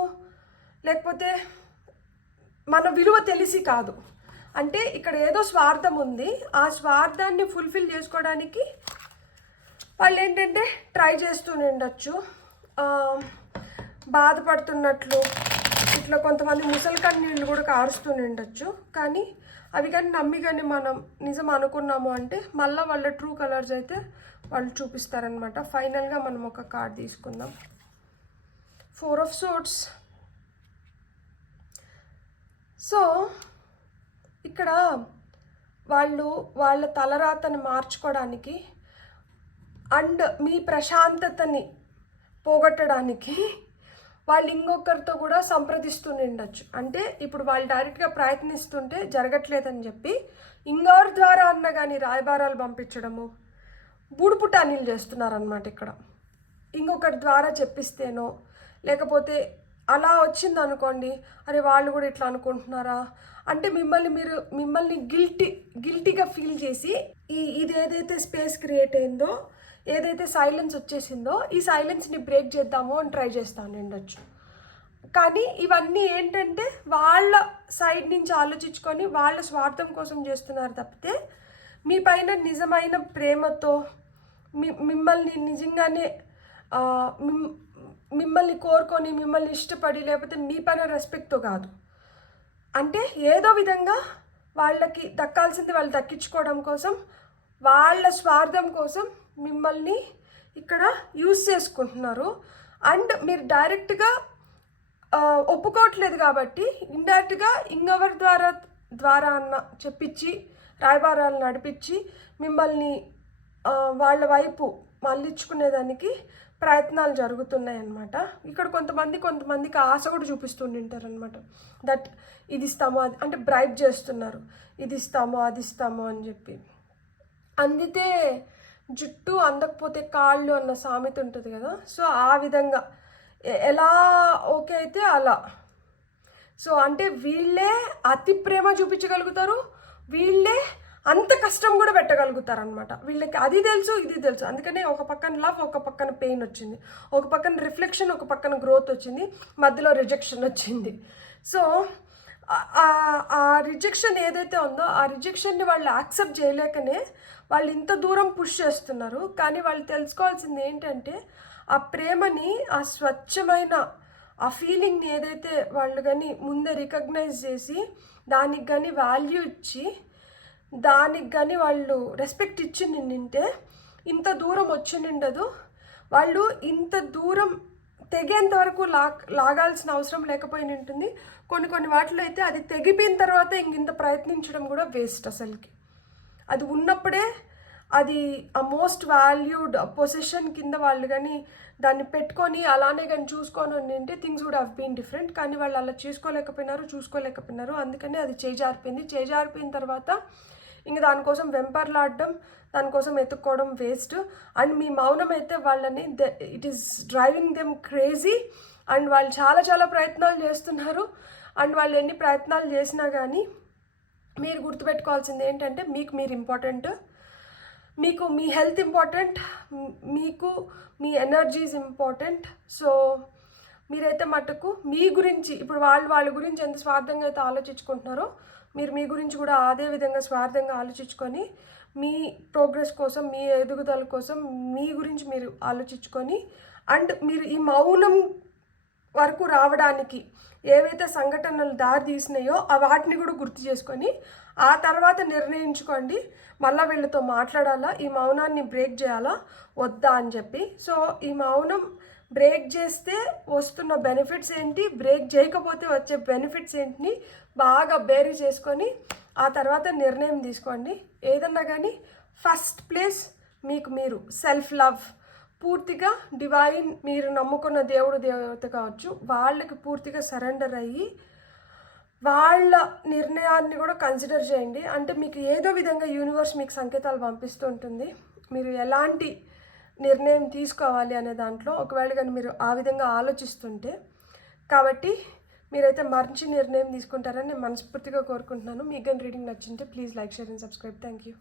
లేకపోతే మన విలువ తెలిసి కాదు. అంటే ఇక్కడ ఏదో స్వార్థం ఉంది, ఆ స్వార్థాన్ని ఫుల్ఫిల్ చేసుకోవడానికి వాళ్ళు ఏంటంటే ట్రై చేస్తూనే ఉండొచ్చు. బాధపడుతున్నట్లు ఇట్లా కొంతమంది ముసలి కన్నీళ్ళు కూడా కారుస్తూనే ఉండొచ్చు. కానీ అవి కానీ నమ్మి కానీ మనం నిజం అనుకున్నాము అంటే మళ్ళీ వాళ్ళ ట్రూ కలర్స్ అయితే వాళ్ళు చూపిస్తారనమాట. ఫైనల్గా మనం ఒక కార్డ్ తీసుకుందాం. 4 of Swords. సో ఇక్కడ వాళ్ళు వాళ్ళ తలరాతని మార్చుకోవడానికి అండ్ మీ ప్రశాంతతని పోగొట్టడానికి వాళ్ళు ఇంకొకరితో కూడా సంప్రదిస్తూనే ఉండొచ్చు. అంటే ఇప్పుడు వాళ్ళు డైరెక్ట్గా ప్రయత్నిస్తుంటే జరగట్లేదని చెప్పి ఇంకొకరి ద్వారా అన్న కానీ రాయబారాలు పంపించడము, బూడుపుటానీలు చేస్తున్నారనమాట. ఇక్కడ ఇంకొకరి ద్వారా చెప్పిస్తేనో లేకపోతే అలా వచ్చింది అనుకోండి, అరే వాళ్ళు కూడా ఇట్లా అనుకుంటున్నారా అంటే మిమ్మల్ని గిల్టీగా ఫీల్ చేసి ఇది ఏదైతే స్పేస్ క్రియేట్ అయిందో, ఏదైతే సైలెన్స్ వచ్చేసిందో ఈ సైలెన్స్ని బ్రేక్ చేద్దాము అని ట్రై చేస్తాను ఉండొచ్చు. కానీ ఇవన్నీ ఏంటంటే వాళ్ళ సైడ్ నుంచి ఆలోచించుకొని వాళ్ళ స్వార్థం కోసం చేస్తున్నారు తప్పితే మీ పైన నిజమైన ప్రేమతో మిమ్మల్ని నిజంగానే మిమ్మల్ని కోరుకొని మిమ్మల్ని ఇష్టపడి లేకపోతే మీ పైన రెస్పెక్ట్తో కాదు. అంటే ఏదో విధంగా వాళ్ళకి దక్కాల్సింది వాళ్ళు దక్కించుకోవడం కోసం, వాళ్ళ స్వార్థం కోసం మిమ్మల్ని ఇక్కడ యూజ్ చేసుకుంటున్నారు. అండ్ మీరు డైరెక్ట్గా ఒప్పుకోవట్లేదు కాబట్టి ఇండైరెక్ట్గా ఇంకెవరి ద్వారా అన్న చెప్పించి రాయబారాలు నడిపించి మిమ్మల్ని వాళ్ళ వైపు మళ్ళించుకునేదానికి ప్రయత్నాలు జరుగుతున్నాయి అన్నమాట. ఇక్కడ కొంతమందికి ఆశ కూడా చూపిస్తుంటారు అనమాట. దట్ ఇది ఇస్తాము అది అంటే బ్రైబ్ చేస్తున్నారు, ఇది ఇస్తాము అది ఇస్తాము అని చెప్పి. అందితే జుట్టు అందకపోతే కాళ్ళు అన్న సామెత ఉంటుంది కదా. సో ఆ విధంగా ఎలా ఓకే అయితే అలా. సో అంటే వీళ్ళే అతి ప్రేమ చూపించగలుగుతారు, వీళ్ళే అంత కష్టం కూడా పెట్టగలుగుతారు అనమాట. వీళ్ళకి అది తెలుసు ఇది తెలుసు. అందుకనే ఒక పక్కన లవ్, ఒక పక్కన పెయిన్ వచ్చింది, ఒక పక్కన రిఫ్లెక్షన్, ఒక పక్కన గ్రోత్ వచ్చింది, మధ్యలో రిజెక్షన్ వచ్చింది. సో ఆ రిజెక్షన్ ఏదైతే ఉందో ఆ రిజెక్షన్ని వాళ్ళు యాక్సెప్ట్ చేయలేకనే వాళ్ళు ఇంత దూరం పుష్ చేస్తున్నారు. కానీ వాళ్ళు తెలుసుకోవాల్సింది ఏంటంటే ఆ ప్రేమని, ఆ స్వచ్ఛమైన ఆ ఫీలింగ్ని ఏదైతే వాళ్ళు కానీ ముందే రికగ్నైజ్ చేసి దానికి కానీ వాల్యూ ఇచ్చి దానికి కానీ వాళ్ళు రెస్పెక్ట్ ఇచ్చి నింటే ఇంత దూరం వచ్చి నిండదు. వాళ్ళు ఇంత దూరం తెగేంత వరకు లాగాల్సిన అవసరం లేకపోయి ఉంటుంది. కొన్ని వాటిలో అయితే అది తెగిపోయిన తర్వాత ఇంత ప్రయత్నించడం కూడా వేస్ట్. అసలుకి అది ఉన్నప్పుడే అది ఆ మోస్ట్ వాల్యూడ్ పొజిషన్ కింద వాళ్ళు కానీ దాన్ని పెట్టుకొని అలానే కానీ చూసుకొని ఉంటే things would have been different. కానీ వాళ్ళు అలా చూసుకోలేకపోయినారు. అందుకని అది చేజారిపోయిన తర్వాత ఇంక దానికోసం వెంపర్లాడడం, దానికోసం ఎత్తుక్కోవడం వేస్ట్. అండ్ మీ మౌనం అయితే వాళ్ళని it is driving them crazy. And వాళ్ళు చాలా ప్రయత్నాలు చేస్తున్నారు. అండ్ వాళ్ళు ఎన్ని ప్రయత్నాలు చేసినా కానీ మీరు గుర్తుపెట్టుకోవాల్సింది ఏంటంటే మీకు మీరు ఇంపార్టెంట్, మీకు మీ హెల్త్ ఇంపార్టెంట్, మీకు మీ ఎనర్జీస్ ఇంపార్టెంట్. సో మీరైతే మటుకు మీ గురించి ఇప్పుడు వాళ్ళ గురించి ఎంత స్వార్థంగా అయితే ఆలోచించుకుంటున్నారో మీరు మీ గురించి కూడా అదే విధంగా స్వార్థంగా ఆలోచించుకొని మీ ప్రోగ్రెస్ కోసం, మీ ఎదుగుదల కోసం మీ గురించి మీరు ఆలోచించుకొని అండ్ మీరు ఈ మౌనం వరకు రావడానికి ఏవైతే సంఘటనలు దారి తీసినాయో వాటిని కూడా గుర్తు చేసుకొని ఆ తర్వాత నిర్ణయించుకోండి మళ్ళీ వీళ్ళతో మాట్లాడాలా, ఈ మౌనాన్ని బ్రేక్ చేయాలా వద్దా అని చెప్పి. సో ఈ మౌనం బ్రేక్ చేస్తే వస్తున్న బెనిఫిట్స్ ఏంటి, బ్రేక్ చేయకపోతే వచ్చే బెనిఫిట్స్ ఏంటిని బాగా బేరీ చేసుకొని ఆ తర్వాత నిర్ణయం తీసుకోండి. ఏదన్నా కానీ ఫస్ట్ ప్లేస్ మీకు మీరు సెల్ఫ్ లవ్, పూర్తిగా డివైన్ మీరు నమ్ముకున్న దేవత కావచ్చు వాళ్ళకి పూర్తిగా సరెండర్ అయ్యి వాళ్ళ నిర్ణయాన్ని కూడా కన్సిడర్ చేయండి. అంటే మీకు ఏదో విధంగా యూనివర్స్ మీకు సంకేతాలు పంపిస్తూ ఉంటుంది. మీరు ఎలాంటి నిర్ణయం తీసుకోవాలి అనే దాంట్లో ఒకవేళ కానీ మీరు ఆ విధంగా ఆలోచిస్తుంటే, కాబట్టి మీరైతే మంచి నిర్ణయం తీసుకుంటారని నేను మనస్ఫూర్తిగా కోరుకుంటున్నాను. మీకు కానీ రీడింగ్ నచ్చింటే please like, share and subscribe. Thank you.